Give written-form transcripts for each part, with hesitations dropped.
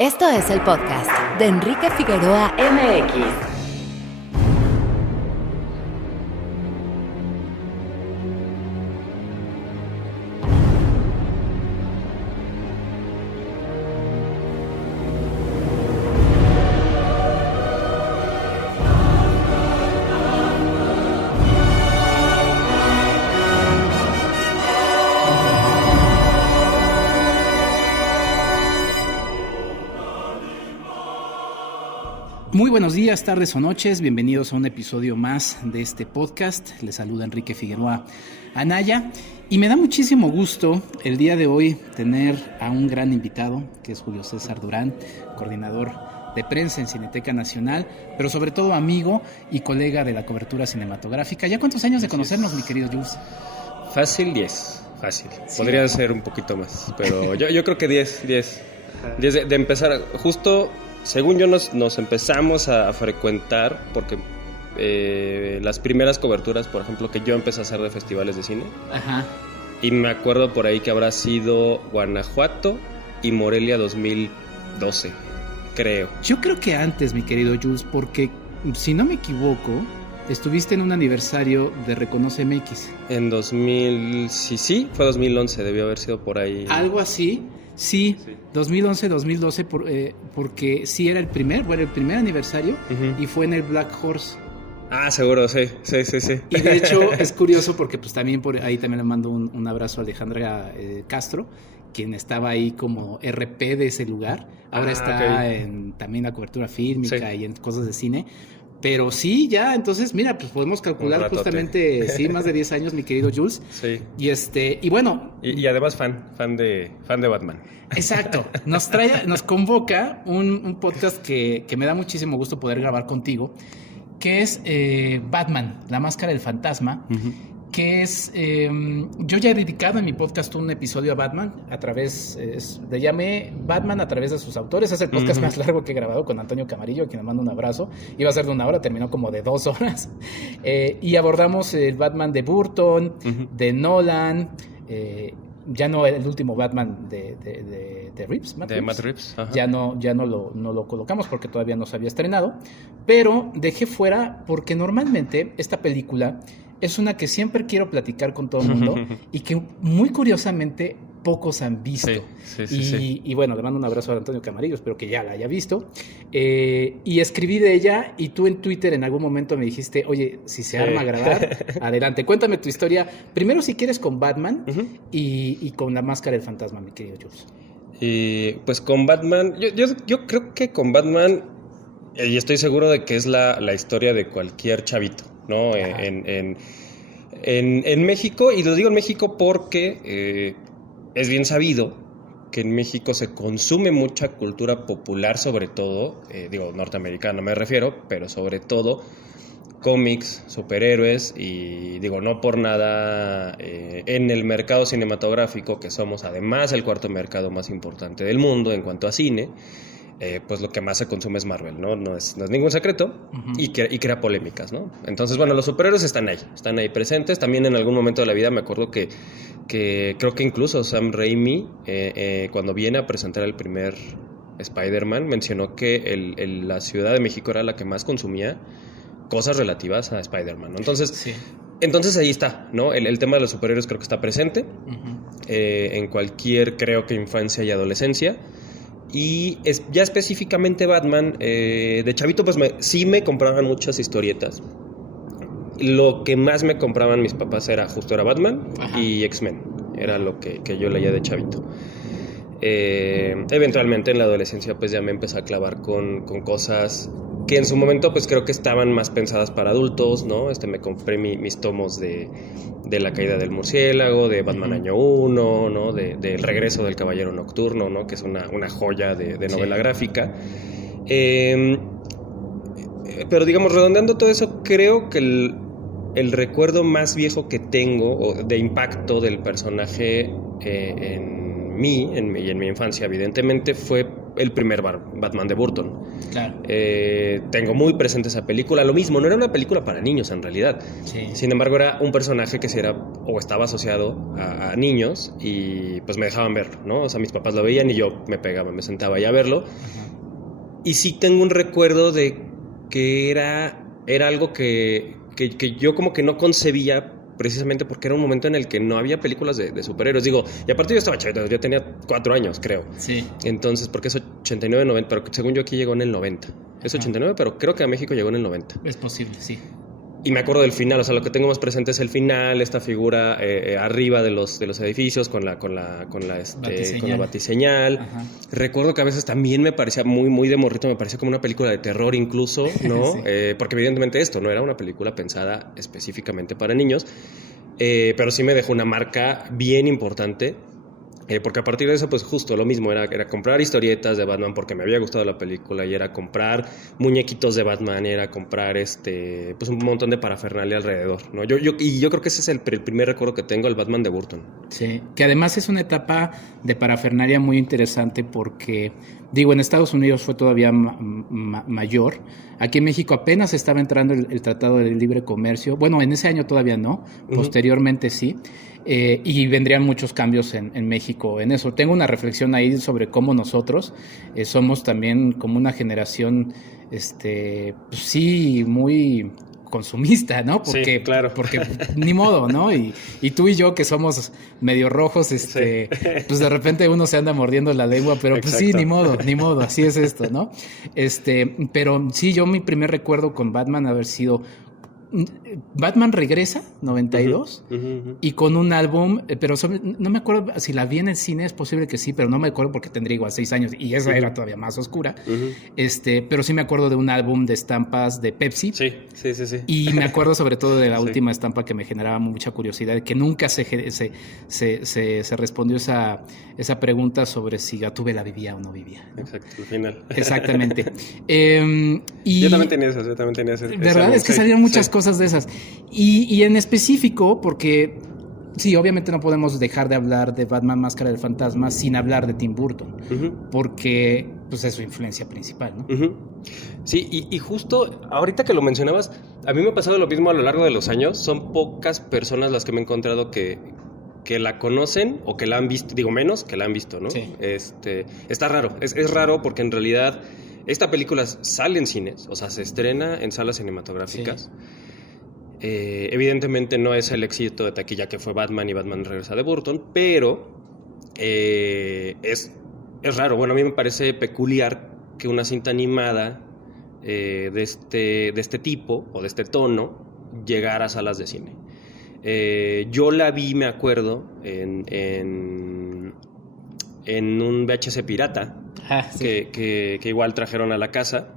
Esto es el podcast de Enrique Figueroa MX. Muy buenos días, tardes o noches, bienvenidos a un episodio más de este podcast. Les saluda Enrique Figueroa Anaya y me da muchísimo gusto el día de hoy tener a un gran invitado, que es Julio César Durán, coordinador de prensa en Cineteca Nacional, pero sobre todo amigo y colega de la cobertura cinematográfica. ¿Ya cuántos años de conocernos, mi querido Jules? Fácil 10, fácil. Sí. Podría ser un poquito más, pero yo creo que 10 de empezar. Justo, según yo, nos empezamos a frecuentar porque las primeras coberturas, por ejemplo, que yo empecé a hacer de festivales de cine. Ajá. Y me acuerdo por ahí que habrá sido Guanajuato y Morelia 2012, creo. Yo creo que antes, mi querido Jules, porque si no me equivoco, estuviste en un aniversario de Reconoce MX. En 2000, sí, fue 2011, debió haber sido por ahí. Algo así. Sí, 2011, 2012, porque sí era el primer aniversario, uh-huh. Y fue en el Black Horse. Ah, seguro, sí. Y de hecho es curioso porque pues también por ahí también le mando un abrazo a Alejandra Castro, quien estaba ahí como RP de ese lugar. Ahora está okay. En también la cobertura fílmica, sí. Y en cosas de cine. Pero sí, ya, entonces, mira, pues podemos calcular justamente, sí, más de 10 años, mi querido Jules. Sí. Y bueno. Y además fan de Batman. Exacto. Nos convoca un podcast que me da muchísimo gusto poder grabar contigo, que es Batman, la máscara del fantasma. Uh-huh. Que es, yo ya he dedicado en mi podcast un episodio a Batman le llamé Batman a través de sus autores. Es el podcast uh-huh. más largo que he grabado con Antonio Camarillo, a quien le mando un abrazo. Iba a ser de 1 hora, terminó como de 2 horas. Y abordamos el Batman de Burton, uh-huh. de Nolan, ya no el último Batman de Reeves, Matt Reeves. Ajá. Ya no lo colocamos porque todavía no se había estrenado, pero dejé fuera porque normalmente esta película es una que siempre quiero platicar con todo el mundo y que muy curiosamente pocos han visto. Sí. Y bueno, le mando un abrazo a Antonio Camarillo, espero que ya la haya visto. Y escribí de ella y tú en Twitter en algún momento me dijiste, oye, si se arma a grabar, adelante. Cuéntame tu historia, primero si quieres con Batman uh-huh. y con la máscara del fantasma, mi querido Jules. Pues con Batman, yo creo que con Batman, y estoy seguro de que es la historia de cualquier chavito, ¿no? En México, y lo digo en México porque es bien sabido que en México se consume mucha cultura popular, sobre todo, norteamericana me refiero, pero sobre todo cómics, superhéroes, y digo, no por nada en el mercado cinematográfico, que somos además el 4º mercado más importante del mundo en cuanto a cine, pues lo que más se consume es Marvel, ¿no? No es ningún secreto, uh-huh. y crea polémicas, ¿no? Entonces, bueno, los superhéroes están ahí presentes. También en algún momento de la vida me acuerdo que creo que incluso Sam Raimi, cuando viene a presentar el primer Spider-Man, mencionó que la Ciudad de México era la que más consumía cosas relativas a Spider-Man, ¿no? Entonces ahí está, ¿no? El tema de los superhéroes creo que está presente, uh-huh. En cualquier, creo que infancia y adolescencia. Y ya específicamente Batman, de chavito pues sí me compraban muchas historietas. Lo que más me compraban mis papás era Batman, ajá. Y X-Men. Era lo que yo leía de chavito. Eventualmente en la adolescencia pues ya me empecé a clavar con cosas que en su momento pues creo que estaban más pensadas para adultos, ¿no? Me compré mis tomos de La caída del murciélago, de Batman Año 1, ¿no? Del regreso del Caballero Nocturno, ¿no? Que es una joya de novela gráfica. Pero digamos, redondeando todo eso, creo que el recuerdo más viejo que tengo de impacto del personaje en mí y en mi infancia, evidentemente, fue el primer Batman de Burton. Claro. Tengo muy presente esa película. Lo mismo, no era una película para niños en realidad. Sí. Sin embargo, era un personaje que sí era o estaba asociado a niños y pues me dejaban verlo, ¿no? O sea, mis papás lo veían y yo me pegaba, me sentaba ahí a verlo. Uh-huh. Y sí tengo un recuerdo de que era algo que yo como que no concebía, precisamente porque era un momento en el que no había películas de superhéroes. Digo, y aparte yo estaba chavito, yo tenía 4 años, creo. Sí. Entonces, porque es 89, 90, pero según yo aquí llegó en el 90. Es 89, pero creo que a México llegó en el 90. Es posible, sí. Y me acuerdo del final, o sea, lo que tengo más presente es el final, esta figura arriba de los edificios con la batiseñal. Ajá. Recuerdo que a veces también me parecía muy de morrito, me parecía como una película de terror incluso, ¿no? Sí. Porque evidentemente esto no era una película pensada específicamente para niños, pero sí me dejó una marca bien importante. Porque a partir de eso, pues justo lo mismo, era comprar historietas de Batman porque me había gustado la película, y era comprar muñequitos de Batman, y era comprar pues un montón de parafernalia alrededor, ¿no? Yo creo que ese es el primer recuerdo que tengo, el Batman de Burton. Sí, que además es una etapa de parafernalia muy interesante porque, digo, en Estados Unidos fue todavía mayor. Aquí en México apenas estaba entrando el Tratado de Libre Comercio. Bueno, en ese año todavía no, posteriormente sí. Y vendrían muchos cambios en México en eso. Tengo una reflexión ahí sobre cómo nosotros somos también como una generación, pues sí, muy consumista, ¿no? Porque, sí, claro. Porque ni modo, ¿no? Y tú y yo que somos medio rojos, sí. Pues de repente uno se anda mordiendo la lengua, pero pues sí, ni modo, así es esto, ¿no? Pero sí, yo mi primer recuerdo con Batman haber sido Batman Regresa, 92, y con un álbum, pero no me acuerdo si la vi en el cine, es posible que sí, pero no me acuerdo porque tendría igual 6 años y esa era todavía más oscura. Pero sí me acuerdo de un álbum de estampas de Pepsi. Sí. Y me acuerdo sobre todo de la última estampa que me generaba mucha curiosidad, que nunca se respondió esa pregunta sobre si Gatúbela vivía o no vivía, ¿no? Exacto, al final. Exactamente. Yo también tenía esas. ¿Verdad? Es que salieron muchas cosas de esas. Y en específico, porque sí, obviamente no podemos dejar de hablar de Batman Máscara del Fantasma sin hablar de Tim Burton, porque pues es su influencia principal, ¿no? Sí, y justo ahorita que lo mencionabas, a mí me ha pasado lo mismo a lo largo de los años. Son pocas personas las que me he encontrado que la conocen o que la han visto, digo menos que la han visto, ¿no? Sí. Está raro, es raro porque en realidad esta película sale en cines, o sea, se estrena en salas cinematográficas. Sí. Evidentemente no es el éxito de taquilla que fue Batman y Batman Regresa de Burton, pero es raro. Bueno, a mí me parece peculiar que una cinta animada de este tipo o de este tono llegara a salas de cine. Yo la vi, me acuerdo, en un VHS pirata. Sí. Que igual trajeron a la casa,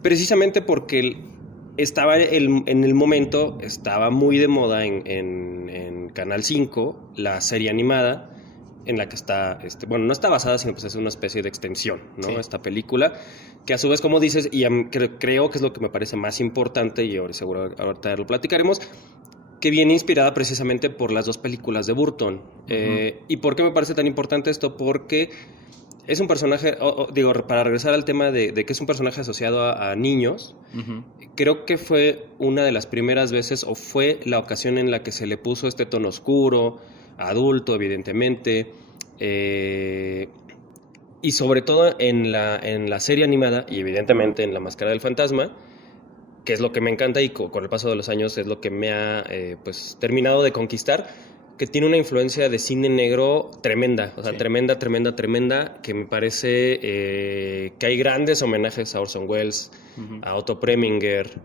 precisamente porque estaba en el momento, estaba muy de moda en Canal 5 la serie animada en la que está, no está basada, sino pues es una especie de extensión, ¿no? Sí. Esta película, que a su vez, como dices, y creo que es lo que me parece más importante, y ahora seguro ahorita lo platicaremos, que viene inspirada precisamente por las 2 películas de Burton. ¿Y por qué me parece tan importante esto? Porque es un personaje, para regresar al tema de que es un personaje asociado a niños, creo que fue una de las primeras veces, o fue la ocasión en la que se le puso este tono oscuro, adulto, evidentemente, y sobre todo en la serie animada, y evidentemente en La Máscara del Fantasma, que es lo que me encanta y con el paso de los años es lo que me ha terminado de conquistar, que tiene una influencia de cine negro tremenda, o sea, sí. tremenda, que me parece que hay grandes homenajes a Orson Welles, a Otto Preminger,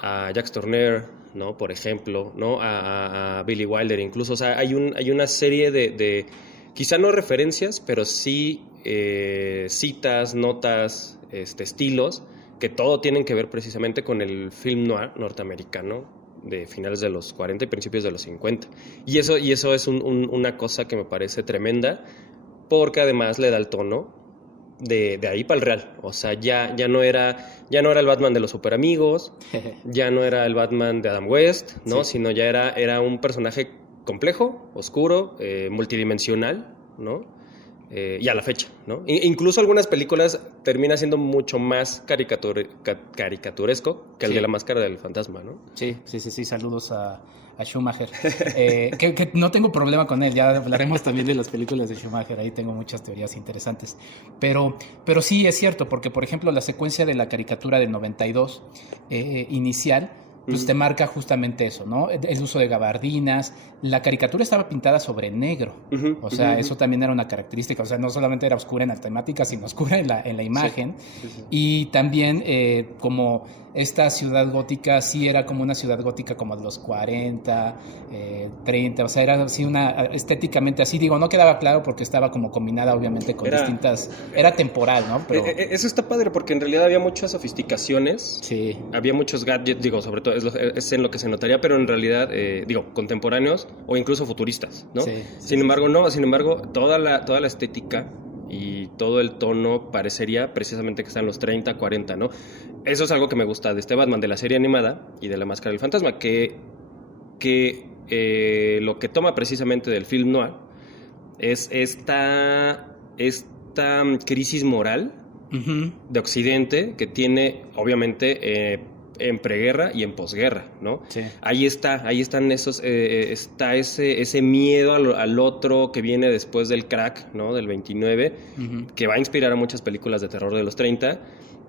a Jacques Tourneur, ¿no? Por ejemplo, ¿no? A Billy Wilder incluso, o sea, hay una serie de quizá no referencias, pero sí citas, notas, estilos, que todo tienen que ver precisamente con el film noir norteamericano de finales de los 40 y principios de los 50. Y eso es una cosa que me parece tremenda, porque además le da el tono de ahí para el real. O sea, ya no era el Batman de los superamigos, ya no era el Batman de Adam West, ¿no? Sí. Sino ya era un personaje complejo, oscuro, multidimensional, ¿no? Y a la fecha, ¿no? Incluso algunas películas termina siendo mucho más caricaturesco que el de La Máscara del Fantasma, ¿no? Sí, saludos a Schumacher. Que no tengo problema con él, ya hablaremos también de las películas de Schumacher, ahí tengo muchas teorías interesantes. Pero sí es cierto, porque por ejemplo la secuencia de la caricatura del 92 inicial, pues te marca justamente eso, ¿no? El uso de gabardinas. La caricatura estaba pintada sobre negro. O sea, eso también era una característica. O sea, no solamente era oscura en la temática, sino oscura en la imagen. Sí. Y también como esta ciudad gótica, sí era como una ciudad gótica como de los 40, 30. O sea, era así estéticamente así. Digo, no quedaba claro porque estaba como combinada obviamente con distintas... Era temporal, ¿no? Pero... Eso está padre porque en realidad había muchas sofisticaciones. Sí. Había muchos gadgets, digo, sobre todo es en lo que se notaría, pero en realidad, contemporáneos o incluso futuristas, ¿no? Sí, sin embargo, toda la estética y todo el tono parecería precisamente que están los 30, 40, ¿no? Eso es algo que me gusta de este Batman, de la serie animada y de La Máscara del Fantasma, que lo que toma precisamente del film noir es esta crisis moral de Occidente que tiene, obviamente, en preguerra y en posguerra, ¿no? Sí. Ahí están esos, está ese miedo al otro que viene después del crack, ¿no? Del 29, que va a inspirar a muchas películas de terror de los 30,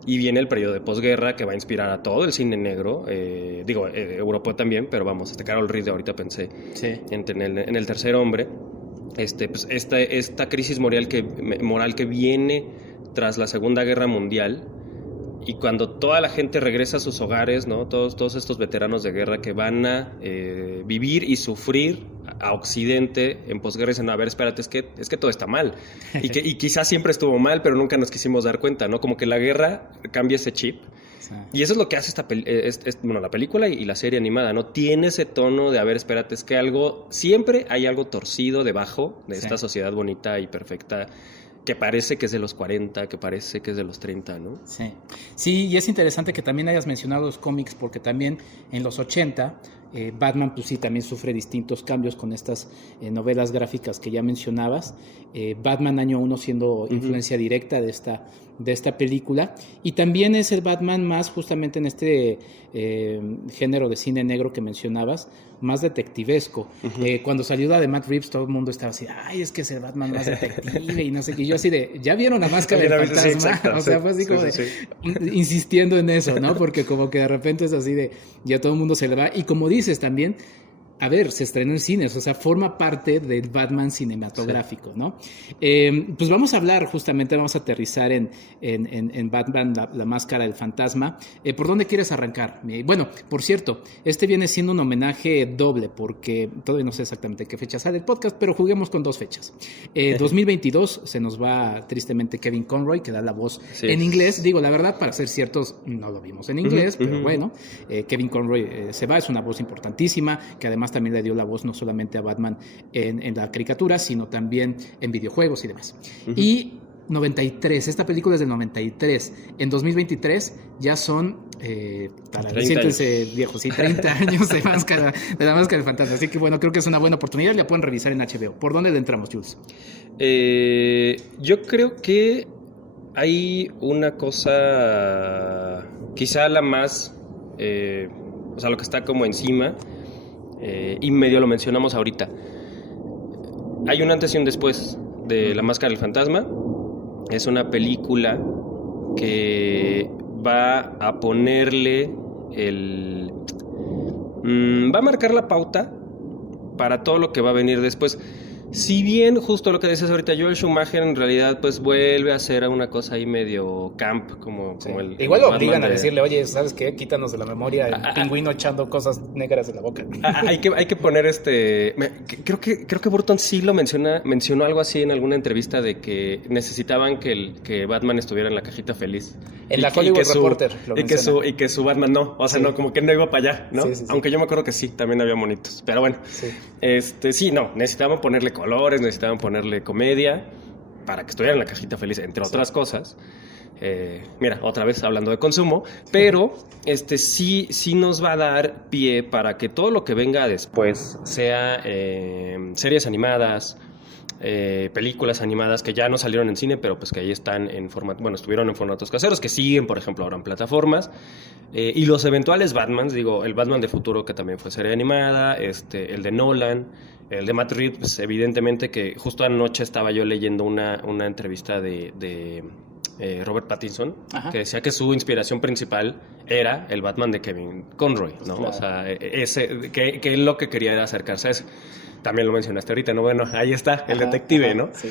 y viene el periodo de posguerra que va a inspirar a todo el cine negro, europeo también, pero vamos, Carol Reed ahorita pensé en el Tercer Hombre, pues esta crisis moral que viene tras la Segunda Guerra Mundial. Y cuando toda la gente regresa a sus hogares, ¿no? Todos estos veteranos de guerra que van a vivir y sufrir a Occidente en posguerra, dicen, no, a ver, espérate, es que todo está mal. Y quizás siempre estuvo mal, pero nunca nos quisimos dar cuenta, ¿no? Como que la guerra cambia ese chip. Sí. Y eso es lo que hace la película y la serie animada, ¿no? Tiene ese tono de, a ver, espérate, es que siempre hay algo torcido debajo de esta sociedad bonita y perfecta, que parece que es de los 40, que parece que es de los 30, ¿no? Sí, y es interesante que también hayas mencionado los cómics, porque también en los 80 Batman, pues sí, también sufre distintos cambios con estas novelas gráficas que ya mencionabas. Batman Año 1 siendo influencia directa de esta película, y también es el Batman más justamente en este género de cine negro que mencionabas, más detectivesco. Cuando salió la de Matt Reeves, todo el mundo estaba así, ay, es que es el Batman más detective y no sé qué. Yo así de, ¿ya vieron La Máscara del Fantasma? Sí, exacto, o sea, fue así como insistiendo en eso, ¿no? Porque como que de repente es así de, ya todo el mundo se le va. Y como dices también, a ver, se estrenó en cines, o sea, forma parte del Batman cinematográfico, ¿no? Pues vamos a hablar, justamente, vamos a aterrizar en Batman, la Máscara del Fantasma. ¿Por dónde quieres arrancar? Bueno, por cierto, viene siendo un homenaje doble, porque todavía no sé exactamente qué fecha sale el podcast, pero juguemos con dos fechas. 2022 se nos va, tristemente, Kevin Conroy, que da la voz en inglés. Digo, la verdad, para ser ciertos, no lo vimos en inglés, pero bueno, Kevin Conroy se va, es una voz importantísima, que además también le dio la voz no solamente a Batman en la caricatura, sino también en videojuegos y demás. Y 93, esta película es del 93. En 2023 ya son, siéntense viejos, 30 años de la Máscara del Fantasma. Así que bueno, creo que es una buena oportunidad, la pueden revisar en HBO. ¿Por dónde le entramos, Jules? Yo creo que hay una cosa, quizá la más, o sea, lo que está como encima, y medio lo mencionamos ahorita. Hay un antes y un después de La Máscara del Fantasma. Es una película que va a ponerle va a marcar la pauta para todo lo que va a venir después. Si bien, justo lo que dices ahorita, Joel Schumacher en realidad pues vuelve a hacer una cosa ahí medio camp, como el... Igual lo obligan a decirle, oye, ¿sabes qué? Quítanos de la memoria el pingüino echando cosas negras de la boca. Hay que poner creo que Burton sí lo mencionó algo así en alguna entrevista, de que necesitaban que Batman estuviera en la cajita feliz. En la Hollywood Reporter lo menciona. Y que su Batman no, o sea, no, como que no iba para allá, ¿no? Sí. Aunque yo me acuerdo que sí, también había monitos, pero bueno. Sí, no, necesitaban ponerle colores, necesitaban ponerle comedia para que estuviera en la cajita feliz, entre otras cosas. Mira, otra vez hablando de consumo, pero sí nos va a dar pie para que todo lo que venga después sea series animadas, películas animadas que ya no salieron en cine, pero pues que ahí están en formato, bueno, estuvieron en formatos caseros, que siguen, por ejemplo, ahora en plataformas, y los eventuales Batmans, digo, el Batman de futuro que también fue serie animada, el de Nolan, el de Matt Reeves, pues, evidentemente que justo anoche estaba yo leyendo una entrevista de Robert Pattinson, Ajá. que decía que su inspiración principal era el Batman de Kevin Conroy, ¿no? Claro. O sea, que él lo que quería era acercarse a eso. También lo mencionaste ahorita, ¿no? Bueno, ahí está, el detective, ¿no? Sí.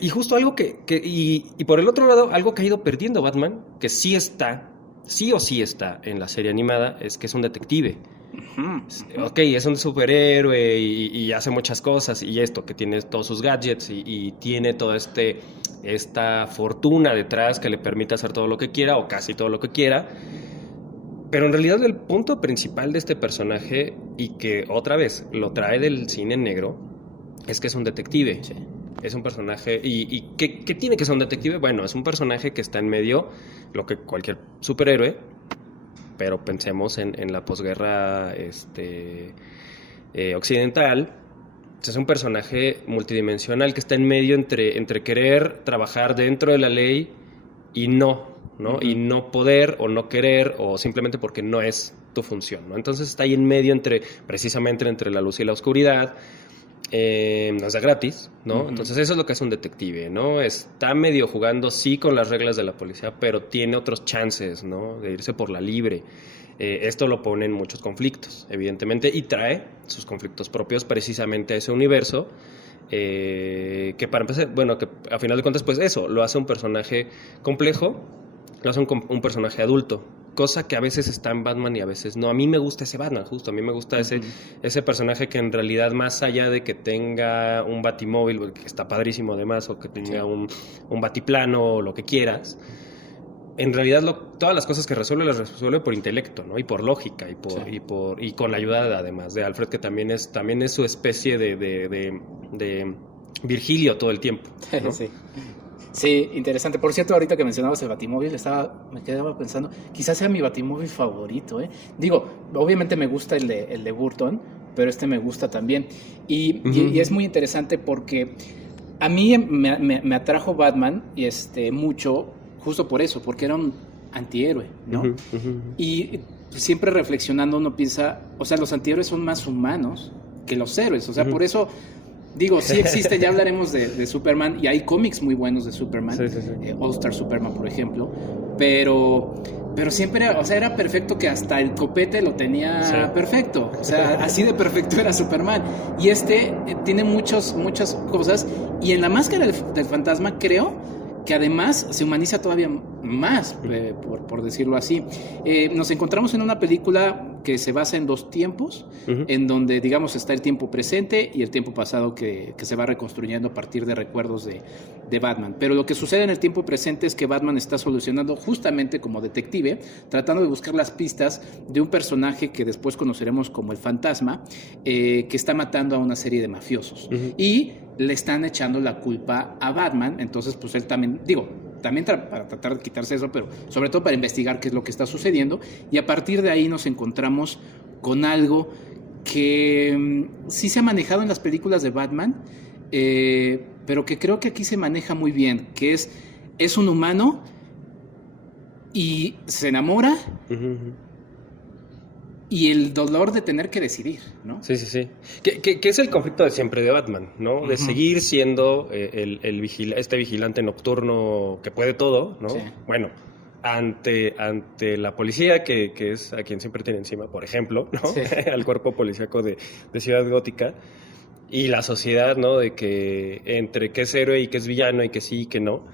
Y justo algo y por el otro lado, algo que ha ido perdiendo Batman, que sí o sí está en la serie animada, es que es un detective. Ok, es un superhéroe y hace muchas cosas y esto, que tiene todos sus gadgets y tiene toda esta fortuna detrás que le permite hacer todo lo que quiera o casi todo lo que quiera. Pero en realidad el punto principal de este personaje, y que otra vez lo trae del cine negro, es que es un detective. Sí. Es un personaje... ¿Y qué tiene que ser un detective? Bueno, es un personaje que está en medio, lo que cualquier superhéroe, pero pensemos en la posguerra occidental. Es un personaje multidimensional que está en medio entre querer trabajar dentro de la ley y no, ¿no? Uh-huh. Y no poder o no querer o simplemente porque no es tu función, ¿no? Entonces está ahí en medio precisamente entre la luz y la oscuridad. No es de gratis, ¿no? Uh-huh. Entonces eso es lo que hace un detective, ¿no? Está medio jugando sí con las reglas de la policía, pero tiene otros chances, ¿no? De irse por la libre. Esto lo pone en muchos conflictos, evidentemente, y trae sus conflictos propios precisamente a ese universo. Que para empezar, bueno, que a final de cuentas, pues eso, lo hace un personaje complejo, lo hace un personaje adulto, cosa que a veces está en Batman y a veces no. A mí me gusta ese Batman, justo, a mí me gusta ese personaje que en realidad, más allá de que tenga un batimóvil, que está padrísimo además, o que tenga un batiplano o lo que quieras, en realidad todas las cosas que resuelve las resuelve por intelecto, ¿no? Y por lógica y con la ayuda además de Alfred, que también es su especie de Virgilio todo el tiempo, ¿no? Sí. Sí, interesante. Por cierto, ahorita que mencionabas el Batimóvil, me quedaba pensando, quizás sea mi Batimóvil favorito, ¿eh? Digo, obviamente me gusta el de Burton, pero me gusta también. Y es muy interesante porque a mí me atrajo Batman mucho, justo por eso, porque era un antihéroe, ¿no? Y siempre reflexionando uno piensa, o sea, los antihéroes son más humanos que los héroes, o sea, por eso... Digo, sí existe, ya hablaremos de Superman, y hay cómics muy buenos de Superman, All Star Superman, por ejemplo, pero siempre, o sea, era perfecto, que hasta el copete lo tenía perfecto, o sea, así de perfecto era Superman, y tiene muchas cosas, y en la máscara del fantasma creo que además se humaniza todavía más, por decirlo así. Nos encontramos en una película que se basa en dos tiempos, en donde, digamos, está el tiempo presente y el tiempo pasado que se va reconstruyendo a partir de recuerdos de Batman. Pero lo que sucede en el tiempo presente es que Batman está solucionando, justamente como detective, tratando de buscar las pistas de un personaje que después conoceremos como el Fantasma, que está matando a una serie de mafiosos. Y le están echando la culpa a Batman, entonces pues él también para tratar de quitarse eso, pero sobre todo para investigar qué es lo que está sucediendo, y a partir de ahí nos encontramos con algo que sí se ha manejado en las películas de Batman, pero que creo que aquí se maneja muy bien, que es un humano y se enamora, y el dolor de tener que decidir, ¿no? Sí. Que es el conflicto de siempre de Batman, ¿no? De seguir siendo este vigilante nocturno que puede todo, ¿no? Sí. Bueno, ante la policía, que es a quien siempre tiene encima, por ejemplo, ¿no? Sí. Al cuerpo policíaco de Ciudad Gótica, y la sociedad, ¿no? De que entre qué es héroe y qué es villano y que sí y que no.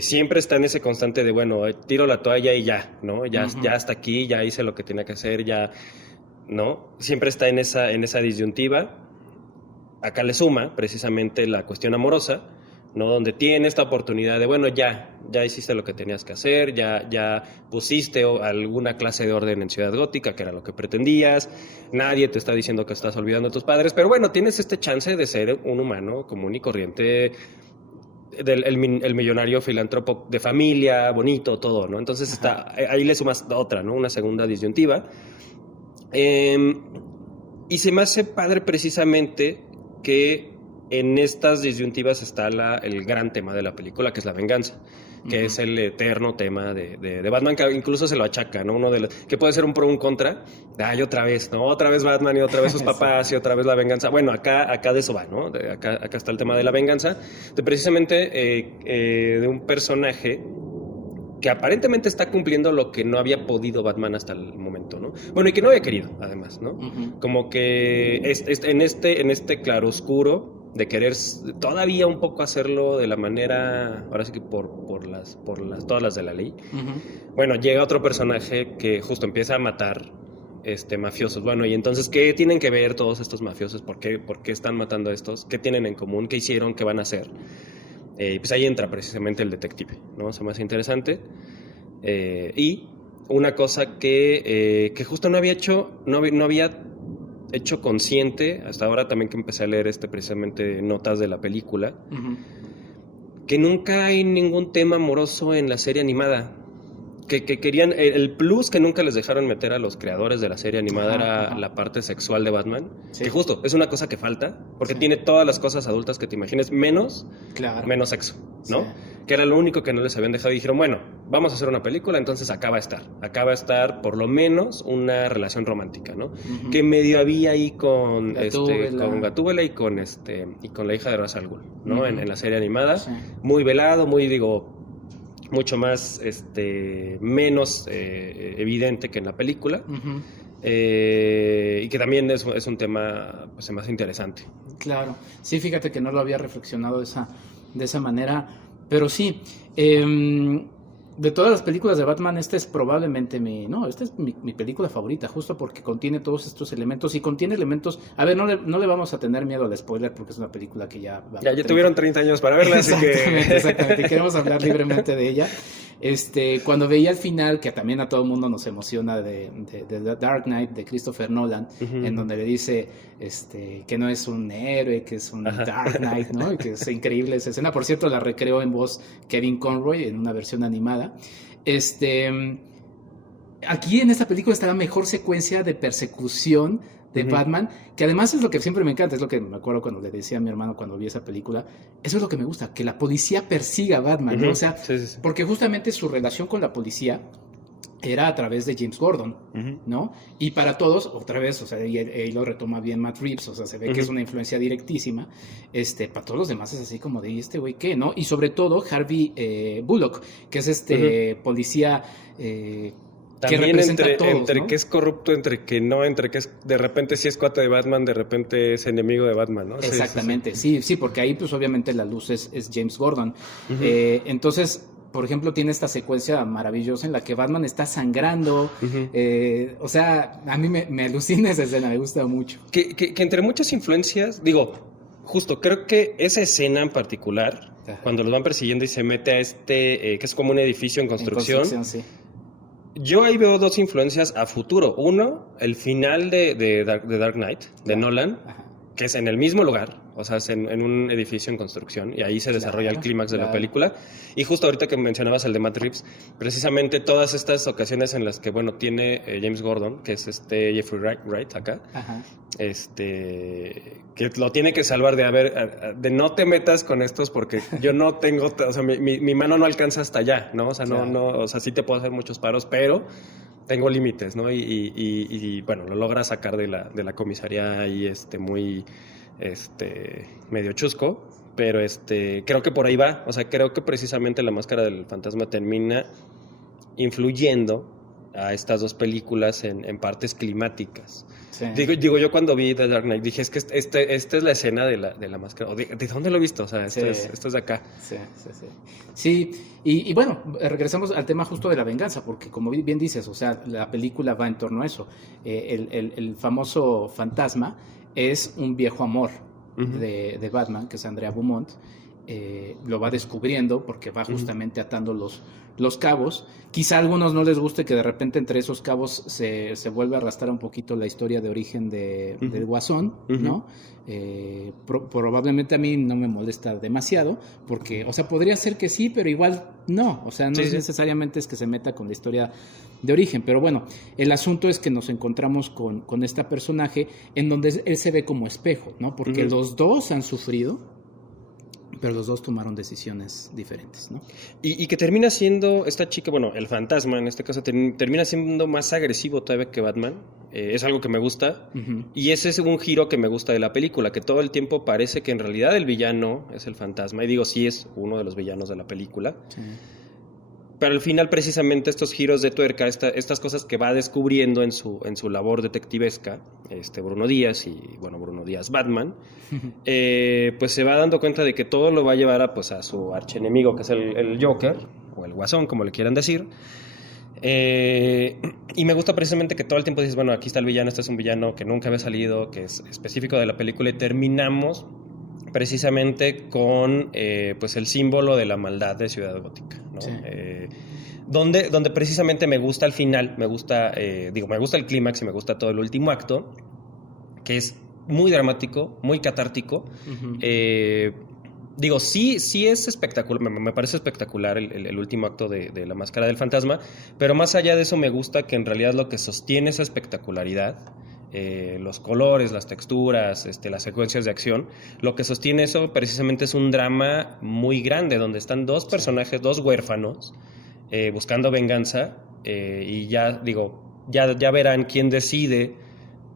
Siempre está en ese constante de, bueno, tiro la toalla y ya, ¿no? Ya hasta aquí, ya hice lo que tenía que hacer, ya, ¿no? Siempre está en esa disyuntiva. Acá le suma precisamente la cuestión amorosa, ¿no? Donde tiene esta oportunidad de, bueno, ya hiciste lo que tenías que hacer, ya pusiste alguna clase de orden en Ciudad Gótica, que era lo que pretendías, nadie te está diciendo que estás olvidando a tus padres, pero bueno, tienes este chance de ser un humano común y corriente, el millonario filántropo de familia, bonito, todo, ¿no? Entonces ahí le sumas otra, ¿no? Una segunda disyuntiva. Y se me hace padre precisamente que en estas disyuntivas está el gran tema de la película, que es la venganza, que es el eterno tema de Batman, que incluso se lo achaca, ¿no? Uno de los, que puede ser un pro o un contra. Ay, otra vez, ¿no? Otra vez Batman y otra vez sus papás sí. Y otra vez la venganza. Bueno, acá de eso va, ¿no? Acá está el tema de la venganza, de precisamente de un personaje que aparentemente está cumpliendo lo que no había podido Batman hasta el momento, ¿no? Bueno, y que no había querido, además, ¿no? Como que en este claroscuro de querer todavía un poco hacerlo de la manera, ahora sí que por todas las de la ley. Bueno, llega otro personaje que justo empieza a matar mafiosos. Bueno, y entonces, ¿qué tienen que ver todos estos mafiosos? ¿Por qué están matando a estos? ¿Qué tienen en común? ¿Qué hicieron? ¿Qué van a hacer? Pues ahí entra precisamente el detective, ¿no? Se me hace interesante. Y una cosa que justo no había hecho consciente, hasta ahora también que empecé a leer precisamente notas de la película, que nunca hay ningún tema amoroso en la serie animada. Que querían, el plus que nunca les dejaron meter a los creadores de la serie animada era la parte sexual de Batman, sí. Que justo es una cosa que falta, porque tiene todas las cosas adultas que te imagines, menos sexo, ¿no? Sí. Que era lo único que no les habían dejado y dijeron, bueno, vamos a hacer una película, entonces acá va a estar por lo menos una relación romántica, ¿no? Que medio había ahí con Gatúbela y con la hija de Ra's al Ghul, ¿no? En la serie animada, sí. Muy velado, mucho más menos evidente que en la película, y que también es un tema pues más interesante. Claro, sí, fíjate que no lo había reflexionado de esa manera, pero sí, de todas las películas de Batman, esta es probablemente esta es mi película favorita, justo porque contiene todos estos elementos y contiene elementos. A ver, no le vamos a tener miedo al spoiler porque es una película que ya tuvieron 30 años para verla, así que exactamente, y queremos hablar libremente de ella. Cuando veía el final, que también a todo el mundo nos emociona, de The Dark Knight de Christopher Nolan, en donde le dice que no es un héroe, que es un Dark Knight, ¿no? Y que es increíble esa escena. Por cierto, la recreó en voz Kevin Conroy en una versión animada. Aquí en esta película está la mejor secuencia de persecución de Batman, que además es lo que siempre me encanta, es lo que me acuerdo cuando le decía a mi hermano cuando vi esa película, eso es lo que me gusta, que la policía persiga a Batman, ¿no? O sea, sí. Porque justamente su relación con la policía era a través de James Gordon, ¿no? Y para todos, otra vez, o sea, y él lo retoma bien Matt Reeves, o sea, se ve que es una influencia directísima, para todos los demás es así como de, ¿y este güey qué, no? Y sobre todo Harvey Bullock, que es policía... también entre ¿no? que es corrupto, entre que no, entre que es de repente sí es cuate de Batman, de repente es enemigo de Batman, ¿no? Exactamente, sí, porque ahí pues obviamente la luz es James Gordon. Entonces, por ejemplo, tiene esta secuencia maravillosa en la que Batman está sangrando. O sea, a mí me alucina esa escena, me gusta mucho. Que entre muchas influencias, digo, justo, creo que esa escena en particular, cuando los van persiguiendo y se mete a que es como un edificio en construcción sí. Yo ahí veo dos influencias a futuro. Uno, el final de Dark Knight, de Nolan, que es en el mismo lugar, o sea, es en un edificio en construcción, y ahí se desarrolla el clímax de la película. Y justo ahorita que mencionabas el de Matt Reeves, precisamente todas estas ocasiones en las que, bueno, tiene James Gordon, que es Jeffrey Wright acá, que lo tiene que salvar de no te metas con estos porque yo no tengo, o sea, mi mano no alcanza hasta allá, ¿no? O sea, no, o sea, sí te puedo hacer muchos paros, pero tengo límites, ¿no? Y bueno, lo logra sacar de la comisaría ahí, muy, medio chusco, pero creo que por ahí va. O sea, creo que precisamente La Máscara del Fantasma termina influyendo a estas dos películas en partes climáticas. Sí. Digo, yo cuando vi The Dark Knight dije, es que esta es la escena de la máscara. ¿De dónde lo he visto? O sea, esto es de acá. Sí, y bueno, regresamos al tema justo de la venganza, porque como bien dices, o sea, la película va en torno a eso. El famoso fantasma es un viejo amor de Batman, que es Andrea Beaumont, lo va descubriendo porque va justamente atando los cabos. Quizá a algunos no les guste que de repente entre esos cabos se vuelve a arrastrar un poquito la historia de origen del Guasón, ¿no? Probablemente a mí no me molesta demasiado porque, o sea, podría ser que sí, pero igual no, o sea, no es necesariamente es que se meta con la historia de origen, pero bueno, el asunto es que nos encontramos con este personaje en donde él se ve como espejo, ¿no? Porque los dos han sufrido, pero los dos tomaron decisiones diferentes, ¿no? Y que termina siendo esta chica, bueno, el fantasma en este caso, termina siendo más agresivo todavía que Batman. Es algo que me gusta. Y ese es un giro que me gusta de la película, que todo el tiempo parece que en realidad el villano es el fantasma. Y digo, sí es uno de los villanos de la película. Sí. Pero al final, precisamente, estos giros de tuerca, estas cosas que va descubriendo en su labor detectivesca, Bruno Díaz y, bueno, Bruno Díaz Batman, pues se va dando cuenta de que todo lo va a llevar a su archienemigo, que es el Joker, o el Guasón, como le quieran decir. Y me gusta precisamente que todo el tiempo dices, bueno, aquí está el villano, este es un villano que nunca había salido, que es específico de la película, y terminamos precisamente con pues el símbolo de la maldad de Ciudad Gótica, ¿no? Sí. Donde precisamente me gusta al final, me gusta el clímax y me gusta todo el último acto, que es muy dramático, muy catártico. Sí es espectacular, me parece espectacular el último acto de La Máscara del Fantasma, pero más allá de eso me gusta que en realidad lo que sostiene esa espectacularidad, los colores, las texturas, las secuencias de acción, lo que sostiene eso precisamente es un drama muy grande, donde están dos personajes, dos huérfanos, buscando venganza, y ya verán quién decide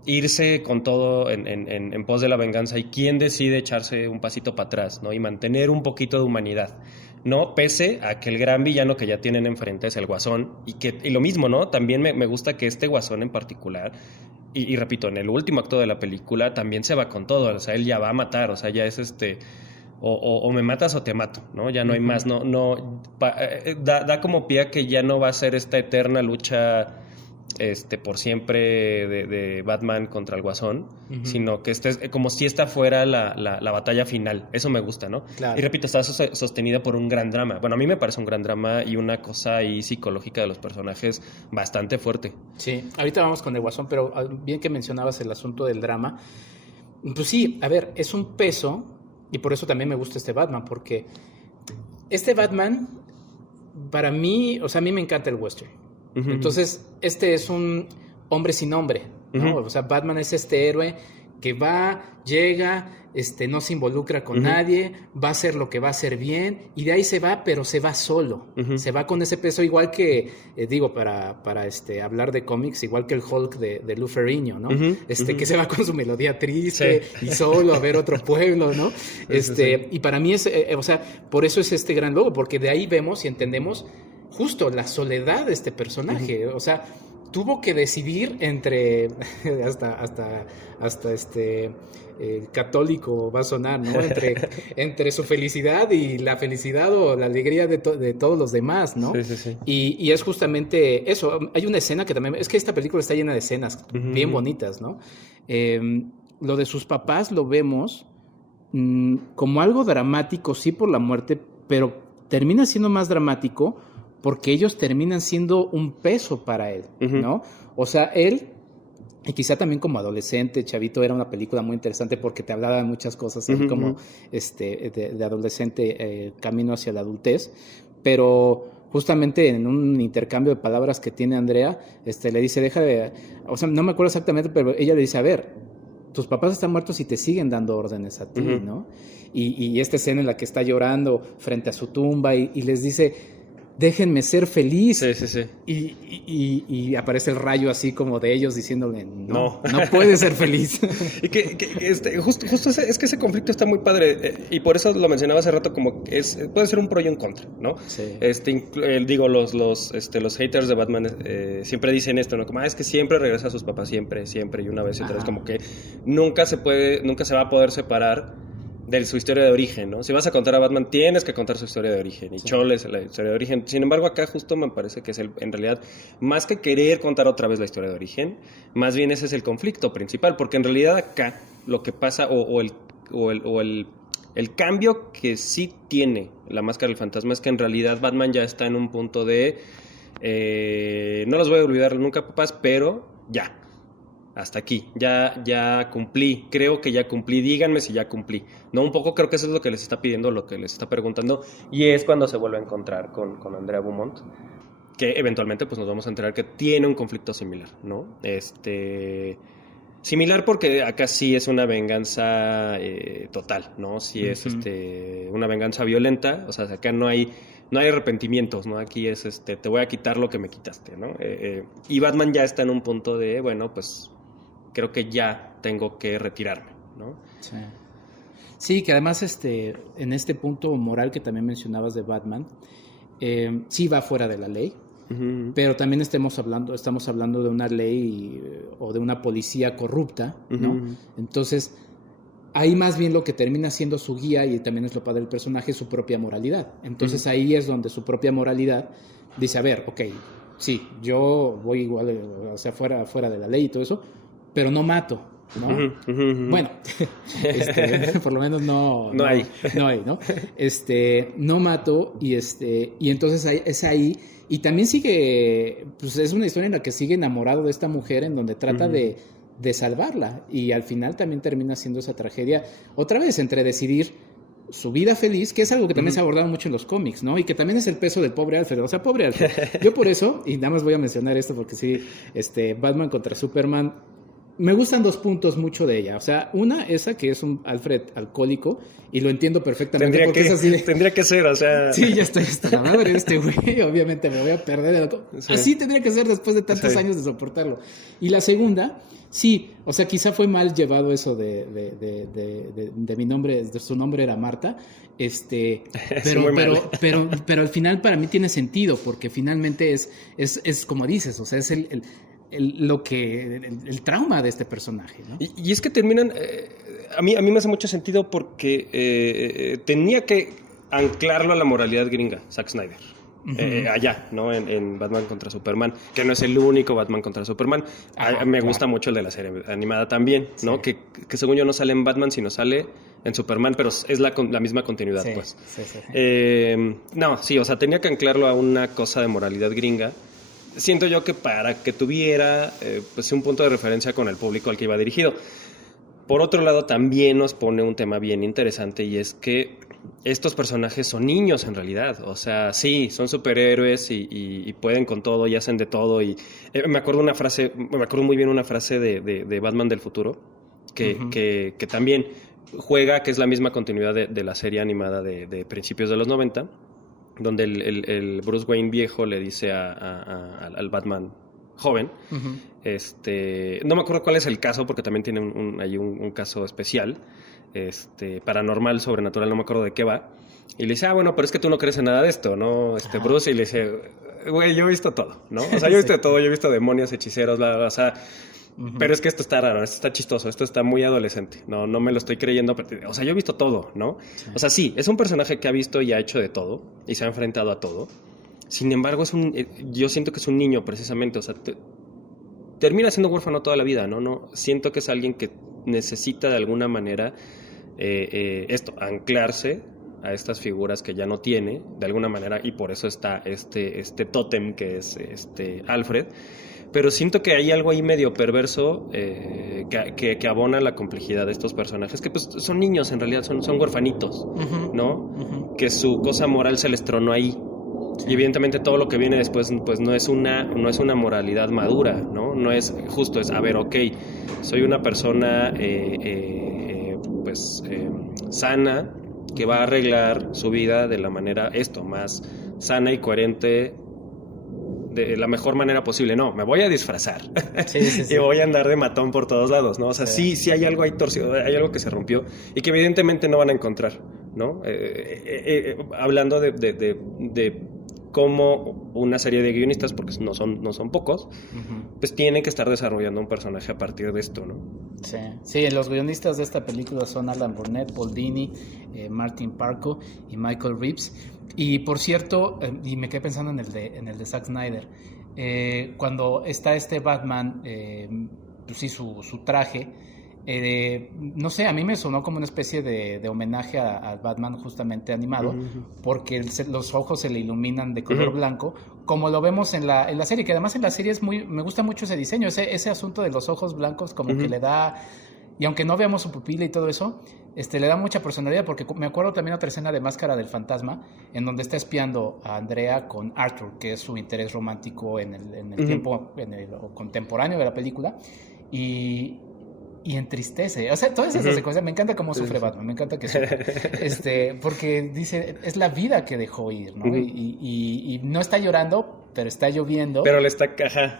irse con todo en pos de la venganza y quién decide echarse un pasito para atrás, ¿no? Y mantener un poquito de humanidad, ¿no? Pese a que el gran villano que ya tienen enfrente es el Guasón, y lo mismo, ¿no? También me gusta que este Guasón en particular, y repito, en el último acto de la película también se va con todo, o sea, él ya va a matar, o sea, ya es o me matas o te mato, ¿no? Ya no hay más, da como pie a que ya no va a ser esta eterna lucha por siempre de Batman contra el Guasón, sino que como si esta fuera la batalla final. Eso me gusta, ¿no? Claro. Y repito, está sostenida por un gran drama. Bueno, a mí me parece un gran drama y una cosa ahí psicológica de los personajes bastante fuerte. Sí, ahorita vamos con el Guasón, pero bien que mencionabas el asunto del drama. Pues sí, a ver, es un peso, y por eso también me gusta este Batman, porque este Batman, para mí, o sea, a mí me encanta el western. Entonces, es un hombre sin nombre, ¿no? O sea, Batman es este héroe que llega, no se involucra con nadie, va a hacer lo que va a hacer bien, y de ahí se va, pero se va solo. Se va con ese peso, igual que, para hablar de cómics, igual que el Hulk de Lou Ferrigno, ¿no? Que se va con su melodía triste, y solo a ver otro pueblo, ¿no? Y para mí por eso es este gran logo, porque de ahí vemos y entendemos justo la soledad de este personaje. O sea, tuvo que decidir entre hasta católico va a sonar, ¿no? Entre su felicidad y la felicidad o la alegría de todos los demás, ¿no? Sí. Y es justamente eso. Hay una escena que también, es que esta película está llena de escenas bien bonitas, ¿no? Lo de sus papás lo vemos como algo dramático, sí, por la muerte, pero termina siendo más dramático porque ellos terminan siendo un peso para él, ¿no? O sea, él, y quizá también como adolescente, chavito, era una película muy interesante porque te hablaba de muchas cosas, como de adolescente camino hacia la adultez, pero justamente en un intercambio de palabras que tiene Andrea, le dice, deja de... O sea, no me acuerdo exactamente, pero ella le dice, a ver, tus papás están muertos y te siguen dando órdenes a ti, ¿no? Y esta escena en la que está llorando frente a su tumba y les dice... déjenme ser feliz. Sí. Y aparece el rayo así como de ellos diciéndole, no puedes ser feliz. Y justo es que ese conflicto está muy padre, y por eso lo mencionaba hace rato, como puede ser un pro y un contra, ¿no? Sí. Los haters de Batman siempre dicen esto, ¿no? Como, es que siempre regresa a sus papás, siempre, y una vez y otra vez, como que nunca se va a poder separar de su historia de origen, ¿no? Si vas a contar a Batman, tienes que contar su historia de origen, y Chole es la historia de origen. Sin embargo, acá justo me parece que es en realidad, más que querer contar otra vez la historia de origen, más bien ese es el conflicto principal, porque en realidad acá lo que pasa, o el El cambio que sí tiene La Máscara del Fantasma es que en realidad Batman ya está en un punto de no los voy a olvidar nunca, papás, pero ya, hasta aquí, ya cumplí, creo que ya cumplí, díganme si ya cumplí, ¿no? Un poco creo que eso es lo que les está pidiendo, lo que les está preguntando, y es cuando se vuelve a encontrar con Andrea Beaumont, que eventualmente pues nos vamos a enterar que tiene un conflicto similar, ¿no? Similar porque acá sí es una venganza total, ¿no? Sí es una venganza violenta, o sea, acá no hay arrepentimientos, ¿no? Aquí es te voy a quitar lo que me quitaste, ¿no? Y Batman ya está en un punto de, bueno, pues creo que ya tengo que retirarme, ¿no? Sí. Sí, que además en este punto moral que también mencionabas de Batman, sí va fuera de la ley, uh-huh. Pero también estamos hablando de una ley o de una policía corrupta, ¿no? Uh-huh. Entonces, ahí más bien lo que termina siendo su guía, y también es lo padre del personaje, es su propia moralidad. Entonces, uh-huh. Ahí es donde su propia moralidad dice, a ver, ok, sí, yo voy igual, o sea, fuera de la ley y todo eso, pero no mato, ¿no? Uh-huh, uh-huh. Bueno, por lo menos no hay, ¿no? No mato y entonces es ahí, y también sigue, pues es una historia en la que sigue enamorado de esta mujer, en donde trata uh-huh. de salvarla, y al final también termina siendo esa tragedia, otra vez, entre decidir su vida feliz, que es algo que también uh-huh. se ha abordado mucho en los cómics, ¿no? Y que también es el peso del pobre Alfred. O sea, pobre Alfred. Yo por eso, y nada más voy a mencionar esto porque sí, Batman contra Superman, me gustan 2 puntos mucho de ella. O sea, una, esa que es un Alfred alcohólico, y lo entiendo perfectamente. Tendría que ser, o sea... Sí, ya está la madre de este güey, obviamente me voy a perder. Sí. Así tendría que ser después de tantos sí. años de soportarlo. Y la segunda, sí, o sea, quizá fue mal llevado eso de mi nombre, de su nombre era Marta, pero al final para mí tiene sentido, porque finalmente es como dices, o sea, es el trauma de este personaje, ¿no? Y es que terminan, a mí me hace mucho sentido porque tenía que anclarlo a la moralidad gringa, Zack Snyder. Uh-huh. Allá, ¿no? En Batman contra Superman, que no es el único Batman contra Superman. Me gusta mucho el de la serie animada también, ¿no? Sí. Que según yo no sale en Batman, sino sale en Superman, pero es la misma continuidad, sí, pues. Sí. No, sí, o sea, tenía que anclarlo a una cosa de moralidad gringa. Siento yo que para que tuviera pues un punto de referencia con el público al que iba dirigido. Por otro lado, también nos pone un tema bien interesante, y es que estos personajes son niños en realidad. O sea, sí, son superhéroes y pueden con todo y hacen de todo. Y me acuerdo muy bien una frase de Batman del futuro que, uh-huh. que también juega, que es la misma continuidad de la serie animada de principios de los 90, donde el Bruce Wayne viejo le dice al Batman joven, uh-huh. No me acuerdo cuál es el caso, porque también tiene un caso especial, paranormal, sobrenatural, no me acuerdo de qué va, y le dice, bueno, pero es que tú no crees en nada de esto, ¿no? Bruce, y le dice, güey, yo he visto todo, ¿no? O sea, yo he visto todo, yo he visto demonios, hechiceros, bla, bla, bla, o sea, uh-huh. Pero es que esto está raro, esto está chistoso, esto está muy adolescente, no me lo estoy creyendo, pero, o sea, yo he visto todo, ¿no? Sí. O sea, sí, es un personaje que ha visto y ha hecho de todo, y se ha enfrentado a todo. Sin embargo, yo siento que es un niño, precisamente, o sea, termina siendo huérfano toda la vida, ¿no? Siento que es alguien que necesita de alguna manera anclarse a estas figuras que ya no tiene, de alguna manera, y por eso está este tótem que es Alfred. Pero siento que hay algo ahí medio perverso que abona la complejidad de estos personajes, que pues son niños en realidad, son huerfanitos, uh-huh. ¿no? Uh-huh. Que su cosa moral se les tronó ahí. Sí. Y evidentemente todo lo que viene después pues no es una moralidad madura, ¿no? No es justo, es, a ver, ok, soy una persona sana, que va a arreglar su vida de la manera más sana y coherente, de la mejor manera posible. No, me voy a disfrazar sí. y voy a andar de matón por todos lados, ¿no? O sea, sí hay algo ahí torcido, hay algo que se rompió y que evidentemente no van a encontrar, ¿no? Hablando de cómo una serie de guionistas, porque no son pocos, uh-huh. pues tienen que estar desarrollando un personaje a partir de esto, ¿no? Sí, los guionistas de esta película son Alan Burnett, Paul Dini, Martin Parko y Michael Reeves. Y por cierto, y me quedé pensando en el de Zack Snyder, cuando está Batman, pues sí, su traje, no sé, a mí me sonó como una especie de homenaje a Batman justamente animado, porque los ojos se le iluminan de color blanco, como lo vemos en la serie, que además en la serie me gusta mucho ese diseño, ese asunto de los ojos blancos como que le da, y aunque no veamos su pupila y todo eso, le da mucha personalidad, porque me acuerdo también otra escena de Máscara del Fantasma, en donde está espiando a Andrea con Arthur, que es su interés romántico en el tiempo contemporáneo de la película, y entristece, o sea, todas esas secuencias, me encanta cómo sufre Batman, me encanta que sufre, porque dice, es la vida que dejó ir, ¿no? Y no está llorando, pero está lloviendo. Pero le está,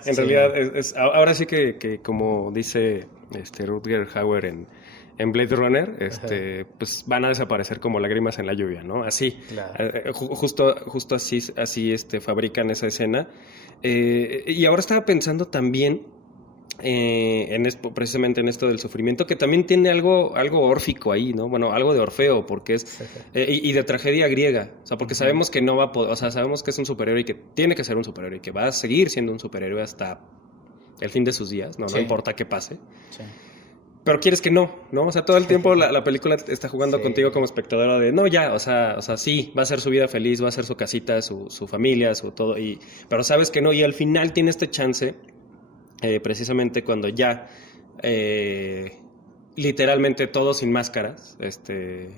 en realidad, ahora sí que como dice Rutger Hauer en Blade Runner, pues van a desaparecer como lágrimas en la lluvia, ¿no? Así, claro. Justo así fabrican esa escena. Y ahora estaba pensando también precisamente en esto del sufrimiento, que también tiene algo órfico ahí, ¿no? Bueno, algo de Orfeo, porque es y de tragedia griega, o sea, porque sabemos que no va a poder, o sea, sabemos que es un superhéroe y que tiene que ser un superhéroe y que va a seguir siendo un superhéroe hasta el fin de sus días, no importa qué pase. Pero quieres que no, o sea, todo el tiempo la película está jugando contigo como espectadora de, no, ya, o sea, sí, va a ser su vida feliz, va a ser su casita, su familia, su todo, pero sabes que no, y al final tiene este chance, precisamente cuando ya literalmente todos sin máscaras,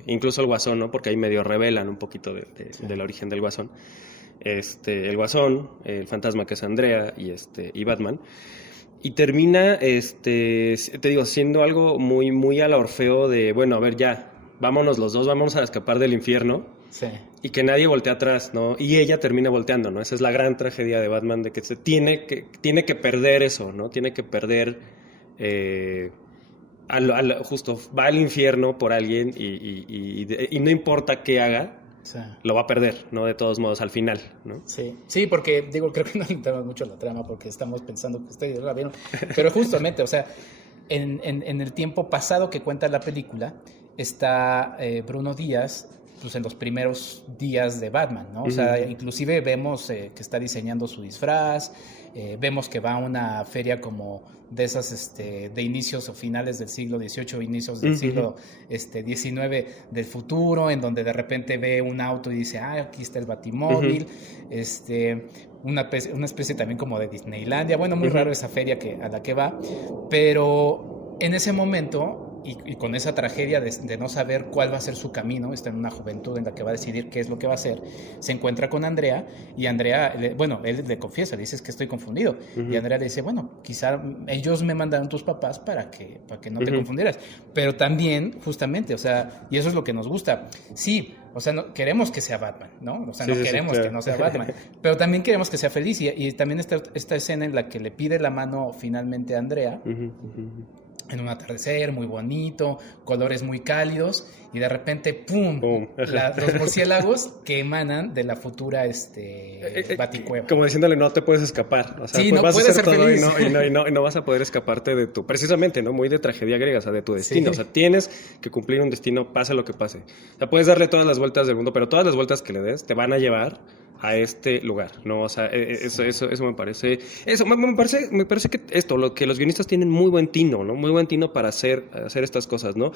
incluso el Guasón, ¿no? Porque ahí medio revelan un poquito del origen del Guasón. El Guasón, el fantasma que es Andrea y Batman. Y termina, te digo, siendo algo muy, muy a la Orfeo de, bueno, a ver, ya, vámonos los dos, vamos a escapar del infierno. Sí. Y que nadie voltee atrás, ¿no? Y ella termina volteando, ¿no? Esa es la gran tragedia de Batman, de que tiene que perder eso, ¿no? Tiene que perder, justo va al infierno por alguien y no importa qué haga, lo va a perder, ¿no? De todos modos, al final, ¿no? Sí, porque, digo, creo que no entramos mucho la trama porque estamos pensando que ustedes la vieron, pero justamente, o sea, en el tiempo pasado que cuenta la película, está Bruno Díaz, pues en los primeros días de Batman, ¿no? O sea, inclusive vemos que está diseñando su disfraz, vemos que va a una feria como de esas de inicios o finales del siglo XVIII, inicios del siglo XIX del futuro, en donde de repente ve un auto y dice, aquí está el Batimóvil, una especie también como de Disneylandia, bueno, muy raro esa feria a la que va, pero en ese momento, y con esa tragedia de no saber cuál va a ser su camino, está en una juventud en la que va a decidir qué es lo que va a hacer, se encuentra con Andrea, y Andrea, él le confiesa, le dice, es que estoy confundido, y Andrea le dice, bueno, quizá ellos me mandaron tus papás para que no te confundieras, pero también, justamente, o sea, y eso es lo que nos gusta, sí, o sea, no, queremos que sea Batman, ¿no? O sea, no queremos que no sea Batman, pero también queremos que sea feliz, y también esta escena en la que le pide la mano finalmente a Andrea, en un atardecer muy bonito, colores muy cálidos, y de repente, ¡pum! Los murciélagos que emanan de la futura Baticueva. Como diciéndole, no te puedes escapar. O sea, sí, pues no vas puedes a hacer ser todo feliz. y no vas a poder escaparte de precisamente, ¿no? Muy de tragedia griega, o sea, de tu destino. Sí. O sea, tienes que cumplir un destino, pase lo que pase. O sea, puedes darle todas las vueltas del mundo, pero todas las vueltas que le des te van a llevar a este lugar, ¿no? O sea, eso me parece... Me parece que lo que los guionistas tienen muy buen tino, ¿no? Muy buen tino para hacer estas cosas, ¿no?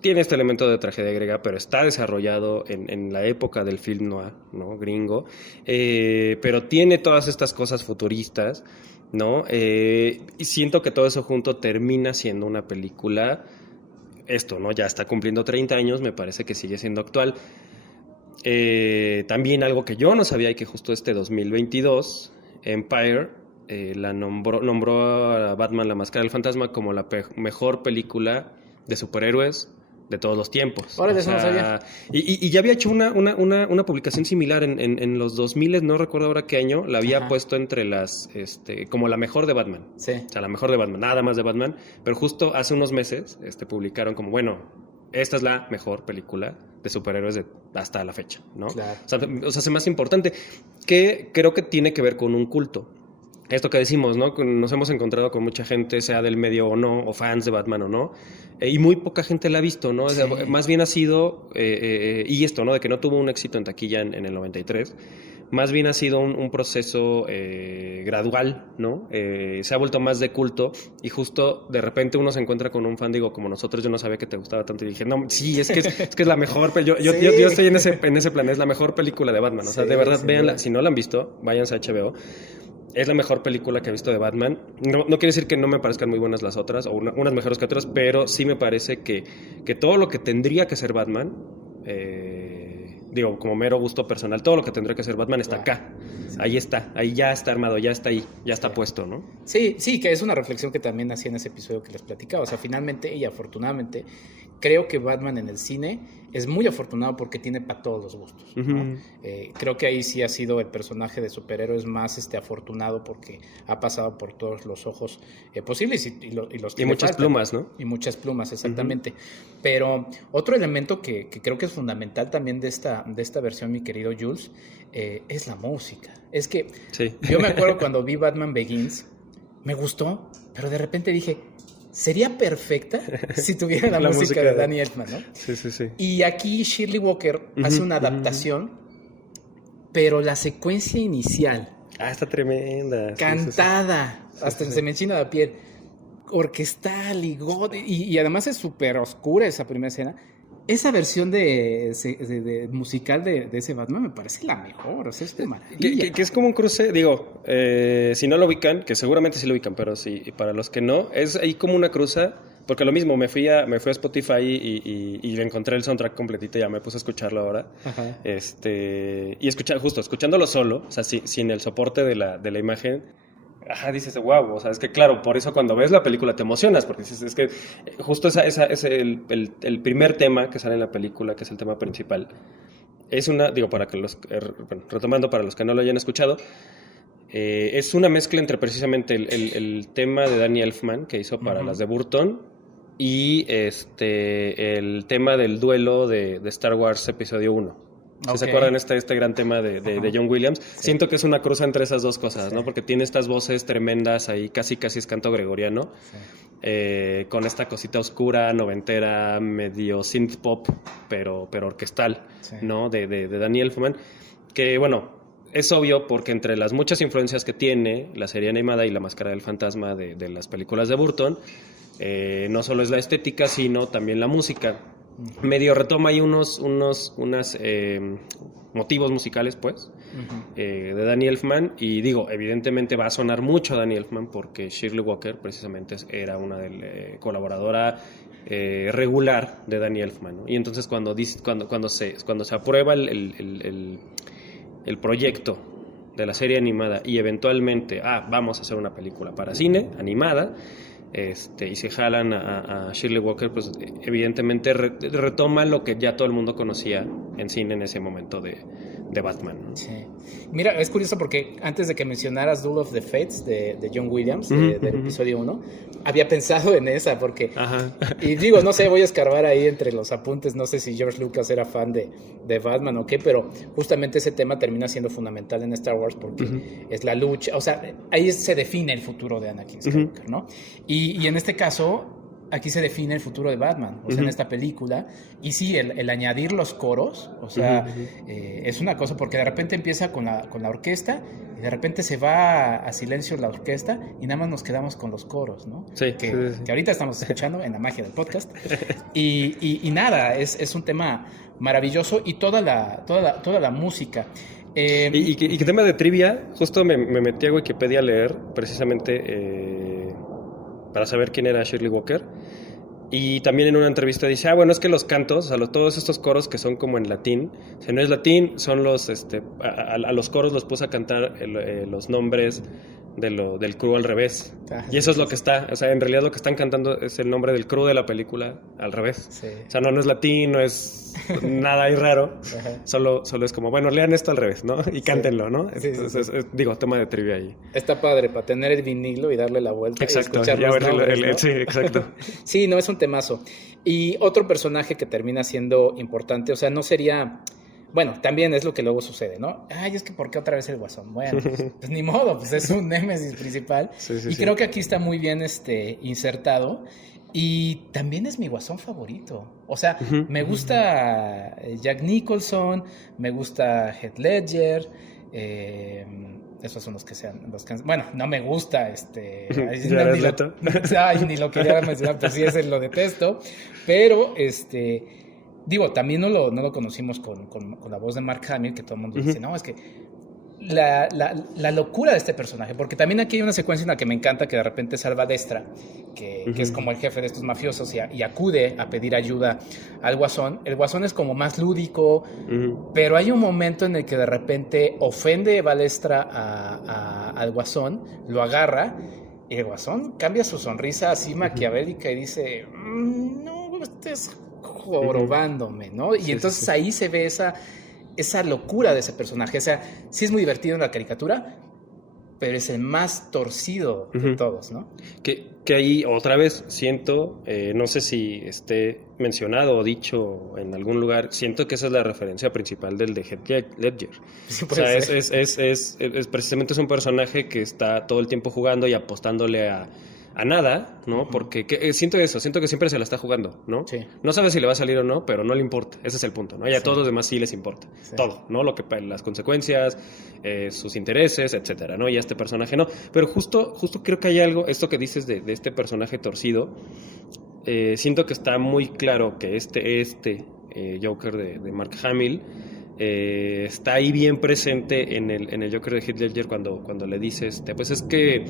Tiene este elemento de tragedia griega, pero está desarrollado en la época del film noir, ¿no? Gringo. Pero tiene todas estas cosas futuristas, ¿no? Y siento que todo eso junto termina siendo una película... ¿no? Ya está cumpliendo 30 años, me parece que sigue siendo actual. También algo que yo no sabía y que justo 2022 Empire la nombró a Batman la Máscara del Fantasma como la mejor película de superhéroes de todos los tiempos. Órale, eso no sabía. Y ya había hecho una publicación similar en los 2000, no recuerdo ahora qué año, la había puesto entre las como la mejor de Batman. Sí. O sea, la mejor de Batman, nada más de Batman, pero justo hace unos meses publicaron como, bueno, esta es la mejor película de superhéroes hasta la fecha, ¿no? Claro. O sea, se me hace importante, que creo que tiene que ver con un culto. esto que decimos, ¿no? Nos hemos encontrado con mucha gente, sea del medio o no, o fans de Batman o no, y muy poca gente la ha visto, ¿no? Sí. O sea, más bien ha sido, y esto, ¿no? De que no tuvo un éxito en taquilla en el 93, más bien ha sido un proceso gradual, ¿no? Se ha vuelto más de culto y justo de repente uno se encuentra con un fan, digo, como nosotros, yo no sabía que te gustaba tanto y dije, no, sí, es que es la mejor, yo estoy en ese plan, es la mejor película de Batman, o sea, de verdad, véanla, si no la han visto, váyanse a HBO. Es la mejor película que he visto de Batman. No quiere decir que no me parezcan muy buenas las otras, o unas mejores que otras, pero sí me parece que todo lo que tendría que ser Batman, digo, como mero gusto personal, todo lo que tendría que ser Batman está acá. Sí. Ahí está, ahí ya está armado, ya está ahí, ya está puesto, ¿no? Sí, que es una reflexión que también hacía en ese episodio que les platicaba. O sea, finalmente y afortunadamente, creo que Batman en el cine es muy afortunado porque tiene para todos los gustos, ¿no? Creo que ahí sí ha sido el personaje de superhéroes más afortunado porque ha pasado por todos los ojos posibles y los que y muchas plumas, ¿no? Y muchas plumas, exactamente. Pero otro elemento que creo que es fundamental también de esta versión, mi querido Jules, es la música. Es que yo me acuerdo cuando vi Batman Begins, me gustó, pero de repente dije, sería perfecta si tuviera la música de Danny Elfman, ¿no? Sí. Y aquí Shirley Walker hace una adaptación, pero la secuencia inicial... está tremenda. Cantada, hasta se me enchina la piel. Orquestal y además es súper oscura esa primera escena. Esa versión de musical de ese Batman me parece la mejor, o sea, es de maravilla. Que es como un cruce, digo, si no lo ubican, que seguramente sí lo ubican, pero sí, para los que no, es ahí como una cruza, porque lo mismo, me fui a Spotify y encontré el soundtrack completito, ya me puse a escucharlo ahora. Ajá. Y escuchándolo solo, o sea, sin el soporte de la imagen. Dices, wow, o sea, es que claro, por eso cuando ves la película te emocionas, porque dices, es que justo esa es el primer tema que sale en la película, que es el tema principal. Es digo, para que retomando para los que no lo hayan escuchado, es una mezcla entre precisamente el tema de Danny Elfman, que hizo para las de Burton, y el tema del duelo de Star Wars Episodio 1. Okay. ¿Se acuerdan este gran tema de John Williams? Sí. Siento que es una cruza entre esas dos cosas, ¿no? Porque tiene estas voces tremendas ahí, casi es canto gregoriano, con esta cosita oscura, noventera, medio synth pop, pero orquestal, ¿no? De Danny Elfman, que bueno, es obvio porque entre las muchas influencias que tiene la serie animada y La Máscara del Fantasma de las películas de Burton, no solo es la estética, sino también la música. Medio retoma ahí unos motivos musicales, pues, de Danny Elfman, y digo, evidentemente va a sonar mucho a Danny Elfman porque Shirley Walker precisamente era una colaboradora regular de Danny Elfman, ¿no? Y entonces cuando se aprueba el proyecto de la serie animada y eventualmente vamos a hacer una película para cine animada, y se jalan a Shirley Walker, pues evidentemente retoma lo que ya todo el mundo conocía en cine en ese momento de Batman, ¿no? Sí. Mira, es curioso porque antes de que mencionaras Duel of the Fates de John Williams, del episodio 1, había pensado en esa porque... Y digo, no sé, voy a escarbar ahí entre los apuntes, no sé si George Lucas era fan de Batman o qué, pero justamente ese tema termina siendo fundamental en Star Wars porque es la lucha, o sea, ahí se define el futuro de Anakin Skywalker, ¿no? Y en este caso... Aquí se define el futuro de Batman, o sea, en esta película. Y sí, el añadir los coros, o sea, es una cosa, porque de repente empieza con la orquesta y de repente se va a silencio la orquesta y nada más nos quedamos con los coros, ¿no? Sí. Que ahorita estamos escuchando en la magia del podcast. Y nada, es un tema maravilloso y toda la música. Y que tema de trivia, justo me metí a Wikipedia a leer precisamente... para saber quién era Shirley Walker, y también en una entrevista dice, bueno, es que los cantos, o sea, todos estos coros que son como en latín, si no es latín, son los, a los coros los puse a cantar los nombres del crew al revés, y eso es lo que está, o sea, en realidad lo que están cantando es el nombre del crew de la película al revés, o sea, no es latín, no es nada ahí raro, solo es como, bueno, lean esto al revés, ¿no? Y cántenlo, ¿no? Entonces, digo, tema de trivia ahí. Está padre, para tener el vinilo y darle la vuelta. Exacto, y escuchar los nombres, ¿no? Sí, exacto. Sí, no, es un temazo. Y otro personaje que termina siendo importante, o sea, no sería... bueno, también es lo que luego sucede, ¿no? Ay, es que ¿por qué otra vez el Guasón? Bueno, pues ni modo, pues es un némesis principal. Y creo que aquí está muy bien insertado. Y también es mi Guasón favorito. O sea, me gusta Jack Nicholson, me gusta Heath Ledger, esos son los que sean bueno, no me gusta ni lo quería mencionar, pues sí, ese lo detesto. Pero digo, también no lo conocimos con la voz de Mark Hamill, que todo el mundo dice, no, es que la locura de este personaje, porque también aquí hay una secuencia en la que me encanta, que de repente salva a Destra, que es como el jefe de estos mafiosos, y acude a pedir ayuda al Guasón. El Guasón es como más lúdico, pero hay un momento en el que de repente ofende Balestra al Guasón, lo agarra, y el Guasón cambia su sonrisa así maquiavélica y dice, no estés jorobándome, ¿no? Y entonces ahí se ve esa locura de ese personaje. O sea, sí es muy divertido en la caricatura, pero es el más torcido de todos, ¿no? Que ahí otra vez siento, no sé si esté mencionado o dicho en algún lugar, siento que esa es la referencia principal del de Heath Ledger. Sí, o sea, es precisamente es un personaje que está todo el tiempo jugando y apostándole a nada, ¿no? Porque siento que siempre se la está jugando, ¿no? Sí. No sabe si le va a salir o no, pero no le importa. Ese es el punto, ¿no? Y a todos los demás sí les importa. Sí. Todo, ¿no? Las consecuencias, sus intereses, etcétera, ¿no? Y a este personaje no. Pero justo creo que hay algo, esto que dices de este personaje torcido, siento que está muy claro que este Joker de Mark Hamill está ahí bien presente en el Joker de Heath Ledger cuando le dices, pues es que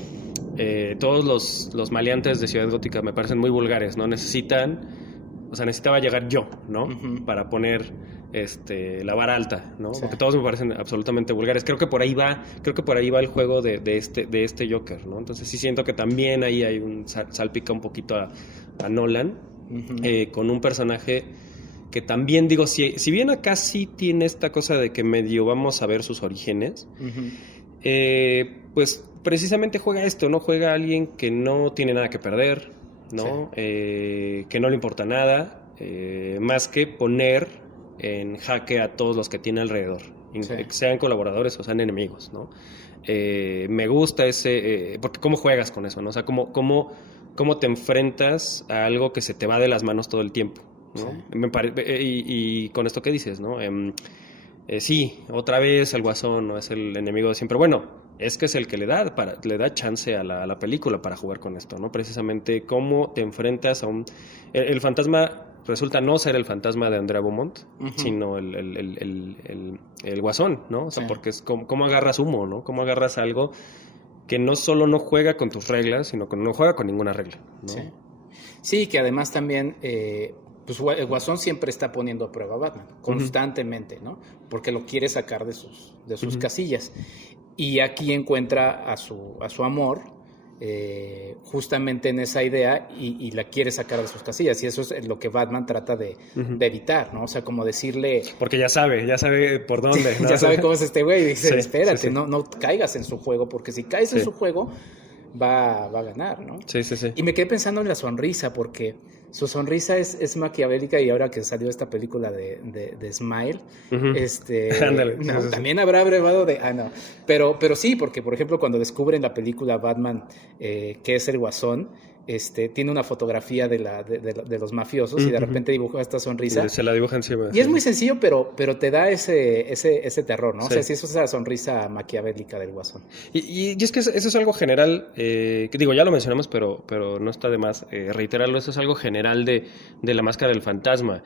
todos los maleantes de Ciudad Gótica me parecen muy vulgares, ¿no? Necesitaba llegar yo, ¿no? Para poner la vara alta, ¿no? Sí. Porque todos me parecen absolutamente vulgares. Creo que por ahí va el juego de este Joker, ¿no? Entonces sí siento que también ahí hay salpica un poquito a Nolan, con un personaje que también, digo, si bien acá sí tiene esta cosa de que medio vamos a ver sus orígenes, pues precisamente juega esto, ¿no? Juega a alguien que no tiene nada que perder, ¿no? Sí. Que no le importa nada, más que poner en jaque a todos los que tiene alrededor, sí. Sean colaboradores o sean enemigos, ¿no? Me gusta porque cómo juegas con eso, ¿no? O sea, cómo te enfrentas a algo que se te va de las manos todo el tiempo, ¿no? Sí. Y con esto que dices, ¿no? Sí, otra vez el Guasón no es el enemigo de siempre. Bueno, es que es el que le da chance a la película para jugar con esto, ¿no? Precisamente cómo te enfrentas a el fantasma resulta no ser el fantasma de Andrea Beaumont, sino el Guasón, ¿no? O sea, sí. Porque es cómo agarras humo, ¿no? Cómo agarras algo que no solo no juega con tus reglas, sino que no juega con ninguna regla, ¿no? Sí, que además también pues el Guasón siempre está poniendo a prueba a Batman, constantemente, ¿no? Porque lo quiere sacar de sus casillas. Y aquí encuentra a su amor justamente en esa idea y la quiere sacar de sus casillas. Y eso es lo que Batman trata de evitar, ¿no? O sea, como decirle... Porque ya sabe por dónde, ¿no? Ya sabe cómo es este güey. Y dice, espérate, no caigas en su juego, porque si caes en su juego va a ganar, ¿no? Sí. Y me quedé pensando en la sonrisa, porque su sonrisa es maquiavélica, y ahora que salió esta película de Smile, también habrá brevado de... no. Pero sí, porque por ejemplo cuando descubren la película Batman, que es el Guasón, tiene una fotografía de los mafiosos y de repente dibuja esta sonrisa. Se la dibuja encima. Y es muy sencillo, pero te da ese terror, ¿no? Sí. O sea, sí, eso es la sonrisa maquiavélica del Guasón. Y es que eso es algo general, que digo, ya lo mencionamos, pero no está de más reiterarlo. Eso es algo general de la máscara del fantasma.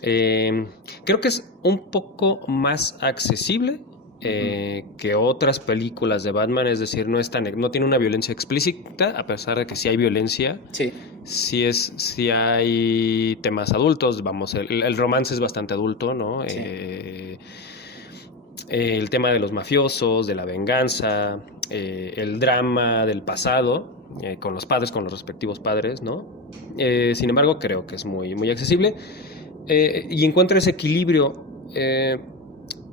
Creo que es un poco más accesible que otras películas de Batman, es decir, no tiene una violencia explícita, a pesar de que sí hay violencia. Sí hay temas adultos, vamos, el romance es bastante adulto, ¿no? Sí. El tema de los mafiosos, de la venganza, el drama del pasado, con los padres, con los respectivos padres, ¿no? Sin embargo, creo que es muy, muy accesible, y encuentra ese equilibrio.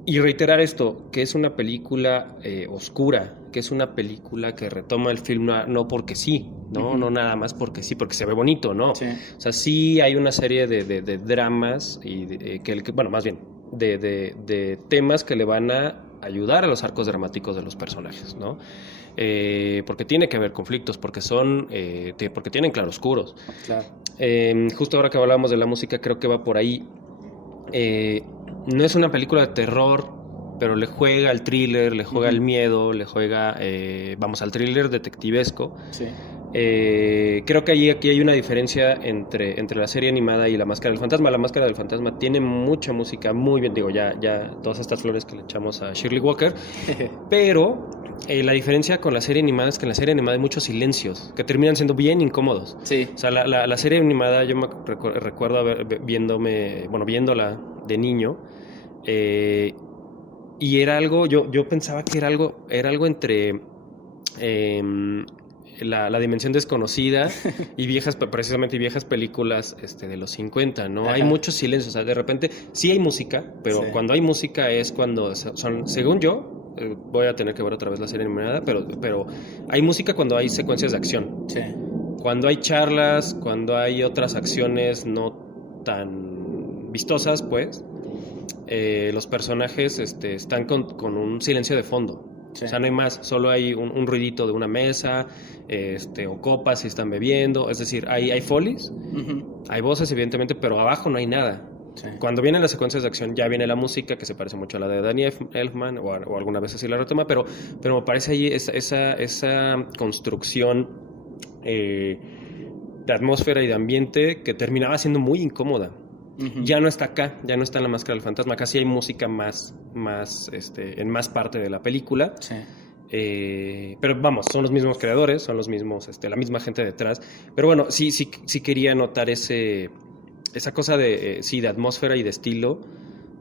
Y reiterar esto, que es una película oscura, que es una película que retoma el film no porque sí, ¿no? No nada más porque sí, porque se ve bonito, ¿no? Sí. O sea, sí hay una serie de dramas, y bueno, más bien, de temas que le van a ayudar a los arcos dramáticos de los personajes, ¿no? Porque tiene que haber conflictos, porque porque tienen claroscuros. Claro. Justo ahora que hablábamos de la música, creo que va por ahí. No es una película de terror, pero le juega al thriller, le juega al miedo, le juega, al thriller detectivesco. Sí. Creo que aquí hay una diferencia entre la serie animada y La Máscara del Fantasma. La Máscara del Fantasma tiene mucha música, muy bien, digo, ya todas estas flores que le echamos a Shirley Walker, pero la diferencia con la serie animada es que en la serie animada hay muchos silencios que terminan siendo bien incómodos. Sí. O sea, la serie animada, yo me recuerdo viéndola de niño, y era algo, yo pensaba que era algo entre la dimensión desconocida y viejas películas de los 50, ¿no? Hay muchos silencios, o sea, de repente sí hay música, pero cuando hay música es cuando son, según yo, voy a tener que ver otra vez la serie animada, pero hay música cuando hay secuencias de acción. Sí. Cuando hay charlas, cuando hay otras acciones no tan vistosas, pues, los personajes están con un silencio de fondo. Sí. O sea, no hay más, solo hay un ruidito de una mesa, o copas si están bebiendo, es decir, hay folies, hay voces evidentemente, pero abajo no hay nada. Sí. Cuando vienen las secuencias de acción ya viene la música, que se parece mucho a la de Danny Elfman, o alguna vez así la retoma, pero me parece ahí esa construcción de atmósfera y de ambiente que terminaba siendo muy incómoda. Ya no está acá, ya no está en La Máscara del Fantasma. Acá sí hay música más en más parte de la película. Sí. Pero vamos, son los mismos creadores, son los mismos, la misma gente detrás. Pero bueno, sí quería notar esa cosa de atmósfera y de estilo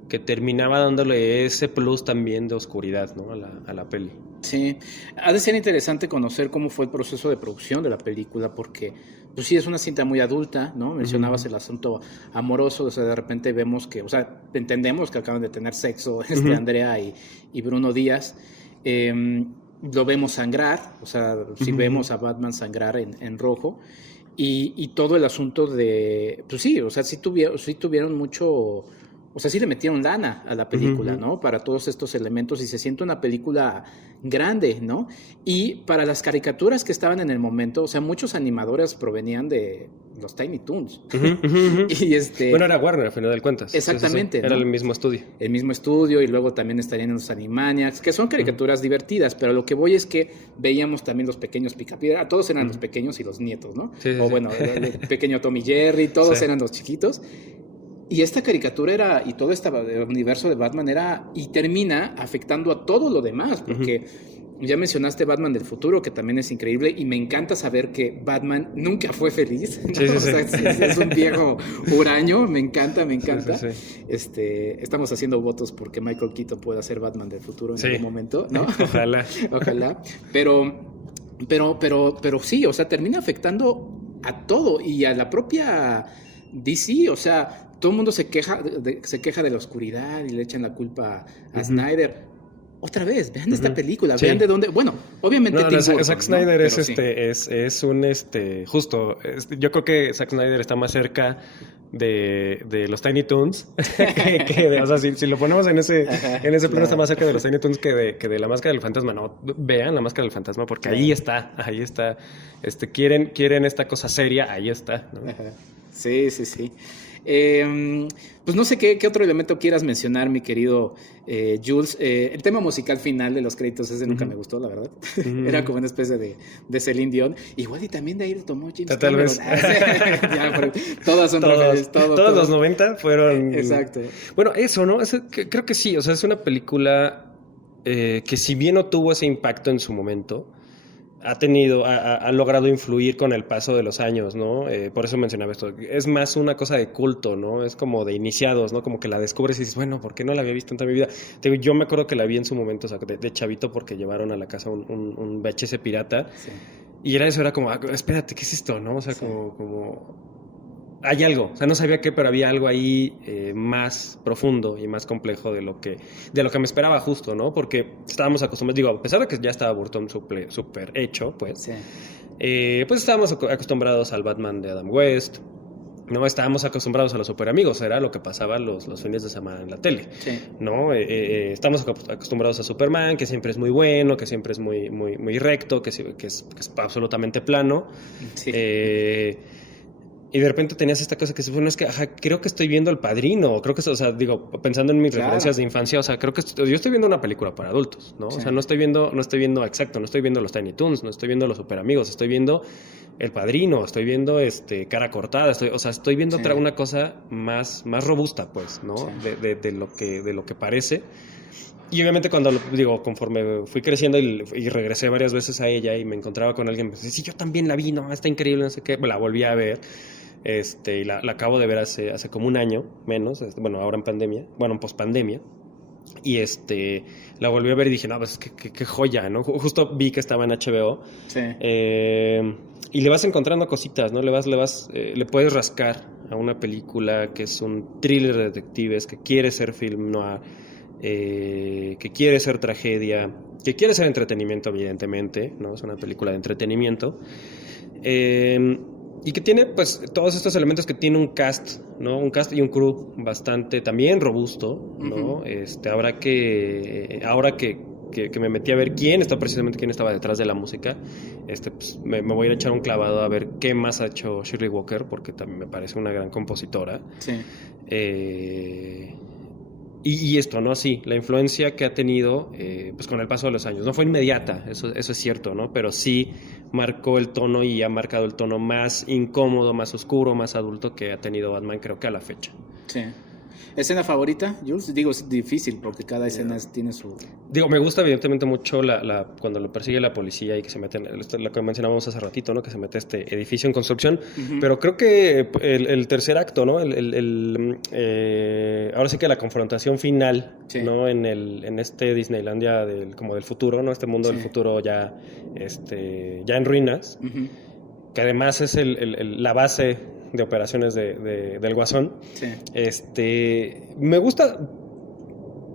que terminaba dándole ese plus también de oscuridad, ¿no? a la peli. Sí, ha de ser interesante conocer cómo fue el proceso de producción de la película, porque pues sí es una cinta muy adulta, ¿no? Mencionabas el asunto amoroso, o sea, de repente vemos que, o sea, entendemos que acaban de tener sexo Andrea y Bruno Díaz. Lo vemos sangrar, o sea, sí vemos a Batman sangrar en rojo, y todo el asunto de, pues sí, o sea, sí tuvieron mucho. O sea, sí le metieron lana a la película, ¿no? Para todos estos elementos, y se siente una película grande, ¿no? Y para las caricaturas que estaban en el momento, o sea, muchos animadores provenían de los Tiny Toons. Y Bueno, era Warner, al final de cuentas. Exactamente. Sí. Era el mismo estudio. El mismo estudio, y luego también estarían en los Animaniacs, que son caricaturas divertidas, pero lo que voy es que veíamos también los pequeños Picapiedra, todos eran los pequeños y los nietos, ¿no? Bueno, el pequeño Tom y Jerry, todos eran los chiquitos. Y esta caricatura y todo este universo de Batman y termina afectando a todo lo demás, porque ya mencionaste Batman del futuro, que también es increíble, y me encanta saber que Batman nunca fue feliz, ¿no? Sí. O sea, es un viejo huraño, me encanta. Sí. Estamos haciendo votos porque Michael Keaton pueda ser Batman del futuro en algún momento, ¿no? Ojalá. Pero sí, o sea, termina afectando a todo, y a la propia DC, o sea, todo el mundo se queja de la oscuridad y le echan la culpa a Snyder. Otra vez, vean esta película, vean de dónde. Bueno, obviamente Zack Snyder, ¿no? es un justo. Yo creo que Zack Snyder está más cerca de los Tiny Toons o sea, si lo ponemos en ese plano, está más cerca de los Tiny Toons que de La Máscara del Fantasma. No, vean La Máscara del Fantasma, porque ahí está. Quieren esta cosa seria, ahí está, ¿no? Sí. Pues no sé qué otro elemento quieras mencionar, mi querido Jules. El tema musical final de los créditos ese nunca me gustó, la verdad. Era como una especie de Celine Dion. Igual y también de ahí lo tomó James Cameron. Todas son referencias. Todos los 90 fueron. Exacto. Bueno, eso, ¿no? Creo que sí. O sea, es una película que, si bien no tuvo ese impacto en su momento, ha logrado influir con el paso de los años, ¿no? Por eso mencionaba esto. Es más una cosa de culto, ¿no? Es como de iniciados, ¿no? Como que la descubres y dices, bueno, ¿por qué no la había visto en toda mi vida? Yo me acuerdo que la vi en su momento, o sea, de chavito, porque llevaron a la casa un VHS pirata. Sí. Y era como, espérate, ¿qué es esto, no? O sea, como hay algo, o sea, no sabía qué, pero había algo ahí más profundo y más complejo de lo que me esperaba, justo, ¿no? Porque estábamos acostumbrados, digo, a pesar de que ya estaba Burton súper hecho, pues, pues estábamos acostumbrados al Batman de Adam West, no estábamos acostumbrados a los super amigos, era lo que pasaba los fines de semana en la tele, Sí. ¿no? Estamos acostumbrados a Superman, que siempre es muy bueno, que siempre es muy, muy, muy recto, que es absolutamente plano. Sí. Y de repente tenías esta cosa que dices, bueno, es que creo que estoy viendo El Padrino, creo que, o sea, digo, pensando en mis Claro. referencias de infancia, o sea, creo que yo estoy viendo una película para adultos, ¿no? Sí. O sea, no estoy viendo los Tiny Toons, no estoy viendo los Super Amigos, estoy viendo El Padrino, estoy viendo Cara Cortada, estoy viendo Sí. una cosa más robusta, pues, ¿no? Sí. De lo que parece. Y obviamente conforme fui creciendo y regresé varias veces a ella y me encontraba con alguien, pues, sí, yo también la vi, no, está increíble, no sé qué, la volví a ver. Y la acabo de ver hace como un año menos, bueno, ahora en pandemia, bueno, en pospandemia. Y la volví a ver y dije, no, pues qué joya, ¿no? Justo vi que estaba en HBO. Sí. Y le vas encontrando cositas, ¿no? Le puedes rascar a una película que es un thriller de detectives, que quiere ser film noir, que quiere ser tragedia, que quiere ser entretenimiento, evidentemente, ¿no? Es una película de entretenimiento. Y que tiene, pues, todos estos elementos que tiene un cast, ¿no? Un cast y un crew bastante también robusto, ¿no? Uh-huh. Ahora que me metí a ver quién estaba detrás de la música, pues, me voy a ir a echar un clavado a ver qué más ha hecho Shirley Walker, porque también me parece una gran compositora. Sí. Y esto, ¿no? Sí, la influencia que ha tenido, pues con el paso de los años. No fue inmediata, eso es cierto, ¿no? Pero sí marcó el tono y ha marcado el tono más incómodo, más oscuro, más adulto que ha tenido Batman, creo que a la fecha. Sí. ¿Escena favorita, Jules? Digo, es difícil porque cada escena tiene su... Digo, me gusta evidentemente mucho cuando lo persigue la policía y que se mete lo que mencionábamos hace ratito, ¿no? Que se mete edificio en construcción. Uh-huh. Pero creo que el tercer acto, ¿no? Ahora sí que la confrontación final, sí, ¿no? En Disneylandia como del futuro, ¿no? Este mundo, sí, del futuro ya en ruinas. Uh-huh. Que además es la base de operaciones del Guasón. Sí. Me gusta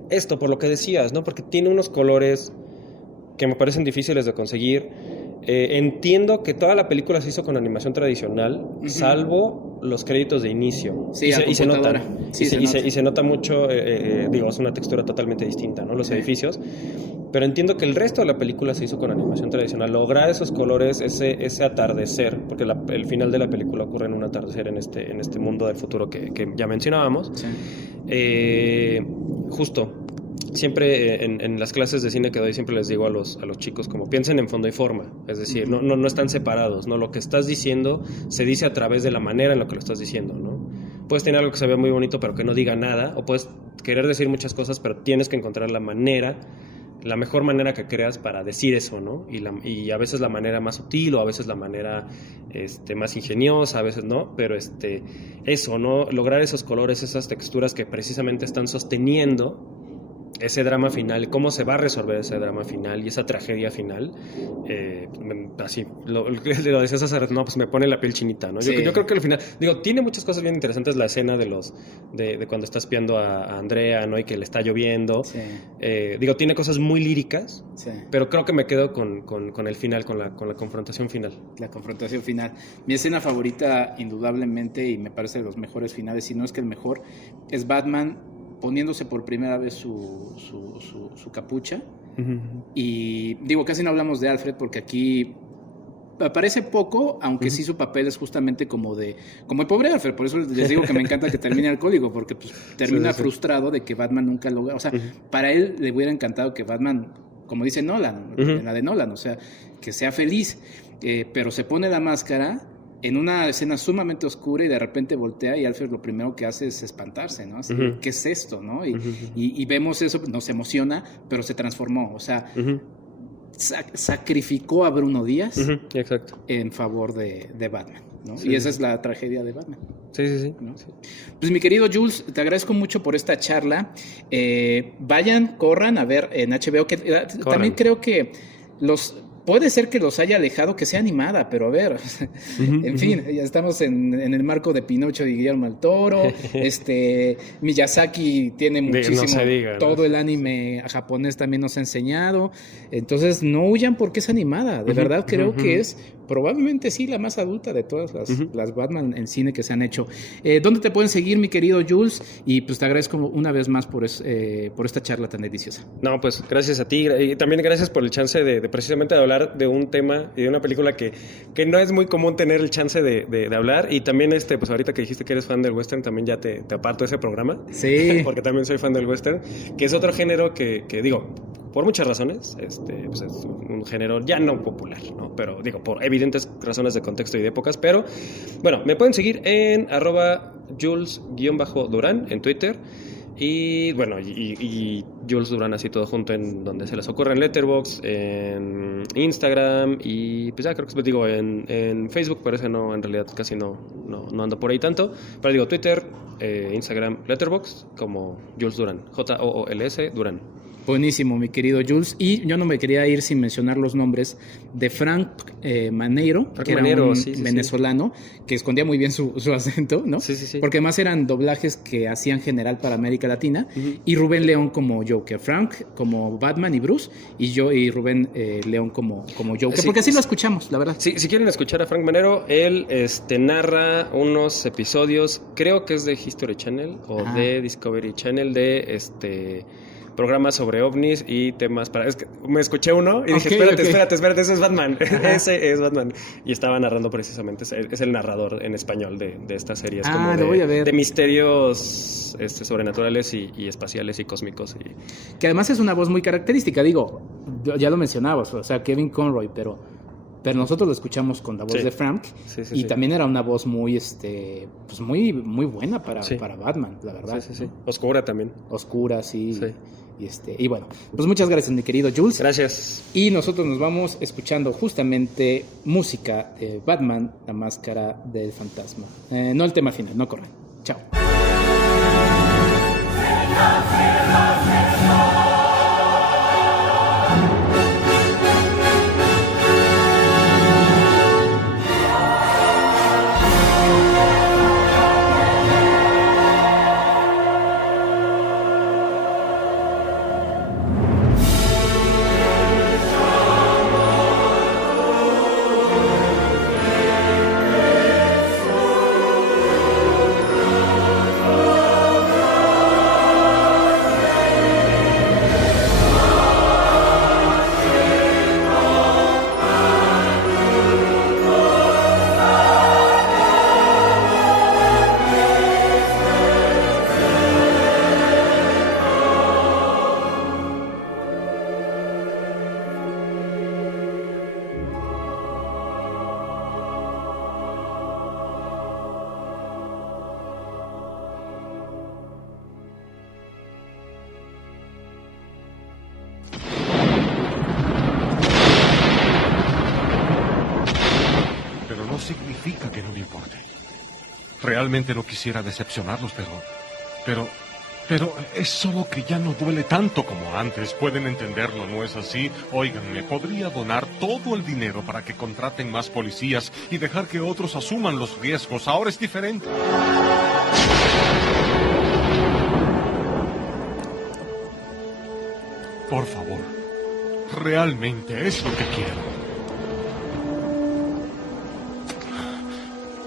esto por lo que decías, ¿no? Porque tiene unos colores que me parecen difíciles de conseguir. Entiendo que toda la película se hizo con animación tradicional, uh-huh, salvo los créditos de inicio. Sí, y se nota. Sí, y se nota mucho, digo, es una textura totalmente distinta, ¿no? Los, sí, edificios. Pero entiendo que el resto de la película se hizo con animación tradicional. Lograr esos colores, ese atardecer, porque el final de la película ocurre en un atardecer en este mundo del futuro que ya mencionábamos. Sí. Justo, siempre en las clases de cine que doy, siempre les digo a los chicos como piensen en fondo y forma. Es decir, uh-huh, no están separados, ¿no? Lo que estás diciendo se dice a través de la manera en la que lo estás diciendo, ¿no? Puedes tener algo que se vea muy bonito pero que no diga nada, o puedes querer decir muchas cosas pero tienes que encontrar la mejor manera que creas para decir eso, ¿no? Y a veces la manera más sutil, o a veces la manera más ingeniosa, a veces no, pero eso, ¿no? Lograr esos colores, esas texturas que precisamente están sosteniendo ese drama final, cómo se va a resolver ese drama final y esa tragedia final, así, lo decías hace rato, no, pues me pone la piel chinita, ¿no? Sí. Yo creo que al final, digo, tiene muchas cosas bien interesantes la escena de cuando está espiando a Andrea, ¿no? Y que le está lloviendo. Sí. Digo, tiene cosas muy líricas, sí, pero creo que me quedo con el final, con la confrontación final. La confrontación final. Mi escena favorita, indudablemente, y me parece de los mejores finales, si no es que el mejor, es Batman poniéndose por primera vez su capucha. Uh-huh. Y digo, casi no hablamos de Alfred porque aquí aparece poco, aunque uh-huh, sí su papel es justamente como el pobre Alfred. Por eso les digo que me encanta que termine alcohólico, porque pues, termina sí, frustrado de que Batman nunca logra. O sea, uh-huh, para él le hubiera encantado que Batman, como dice Nolan, uh-huh, en la de Nolan, o sea, que sea feliz, pero se pone la máscara en una escena sumamente oscura y de repente voltea y Alfred lo primero que hace es espantarse, ¿no? Así, uh-huh, ¿qué es esto, no? Y vemos eso, nos emociona, pero se transformó, o sea, uh-huh, sacrificó a Bruno Díaz, uh-huh, exacto, en favor de Batman, ¿no? Sí, y esa es la tragedia de Batman. Sí. ¿No? Pues mi querido Jules, te agradezco mucho por esta charla. Vayan, corran a ver en HBO, que también creo que puede ser que los haya alejado que sea animada, pero a ver, en fin, ya estamos en el marco de Pinocho y Guillermo del Toro, Miyazaki tiene muchísimo, todo el anime japonés también nos ha enseñado, entonces no huyan porque es animada, de verdad creo que es probablemente sí la más adulta de todas las Batman en cine que se han hecho. ¿Dónde te pueden seguir, mi querido Jules? Y pues te agradezco una vez más por esta charla tan deliciosa. No, pues gracias a ti y también gracias por el chance de precisamente de hablar de un tema y de una película que no es muy común tener el chance de hablar, y también pues ahorita que dijiste que eres fan del western, también ya te aparto de ese programa. Sí. Porque también soy fan del western, que es otro género que digo, por muchas razones, pues es un género ya no popular, ¿no? Pero digo, por evidentes razones de contexto y de épocas, pero bueno, me pueden seguir en @Jules_Durán en Twitter. Y bueno, y Jules Durán así todo junto en donde se les ocurra, en Letterboxd, en Instagram, y pues ya creo que digo en Facebook, pero ese no, en realidad casi no ando por ahí tanto, pero digo Twitter, Instagram, Letterboxd como Jules Durán, JOOLS Durán. Buenísimo, mi querido Jules. Y yo no me quería ir sin mencionar los nombres de Frank Manero, que era un venezolano, que escondía muy bien su acento, ¿no? Sí. Porque además eran doblajes que hacían general para América Latina. Y Rubén León como Joker, Frank como Batman y Bruce, y Rubén León como Joker, porque así lo escuchamos, la verdad. Sí, si quieren escuchar a Frank Manero, él narra unos episodios, creo que es de History Channel o de Discovery Channel, de programas sobre ovnis y temas es que me escuché uno y dije, espérate, ese es Batman. Ese es Batman. Y estaba narrando precisamente, es el narrador en español de estas series como de misterios sobrenaturales y espaciales y cósmicos. Que además es una voz muy característica, digo, ya lo mencionabas, o sea, Kevin Conroy, pero nosotros lo escuchamos con la voz de Frank, y también era una voz muy pues muy buena para Batman, la verdad. Sí. Oscura también. Oscura, sí. Y bueno, pues muchas gracias, mi querido Jules. Gracias. Y nosotros nos vamos escuchando justamente música de Batman, la máscara del fantasma. No el tema final, no corran. Chao. Significa que no me importe. Realmente no quisiera decepcionarlos, pero es solo que ya no duele tanto como antes. Pueden entenderlo, ¿no es así? Óiganme, podría donar todo el dinero para que contraten más policías y dejar que otros asuman los riesgos. Ahora es diferente. Por favor, realmente es lo que quiero.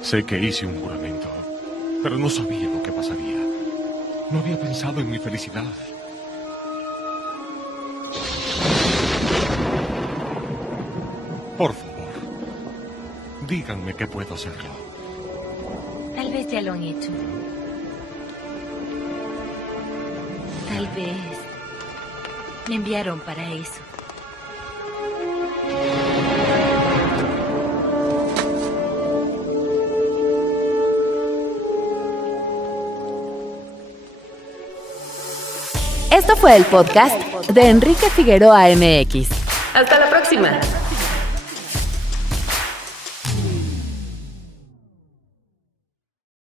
Sé que hice un juramento, pero no sabía lo que pasaría. No había pensado en mi felicidad. Por favor, díganme que puedo hacerlo. Tal vez ya lo han hecho. Tal vez me enviaron para eso. Esto fue el podcast de Enrique Figueroa MX. Hasta la próxima.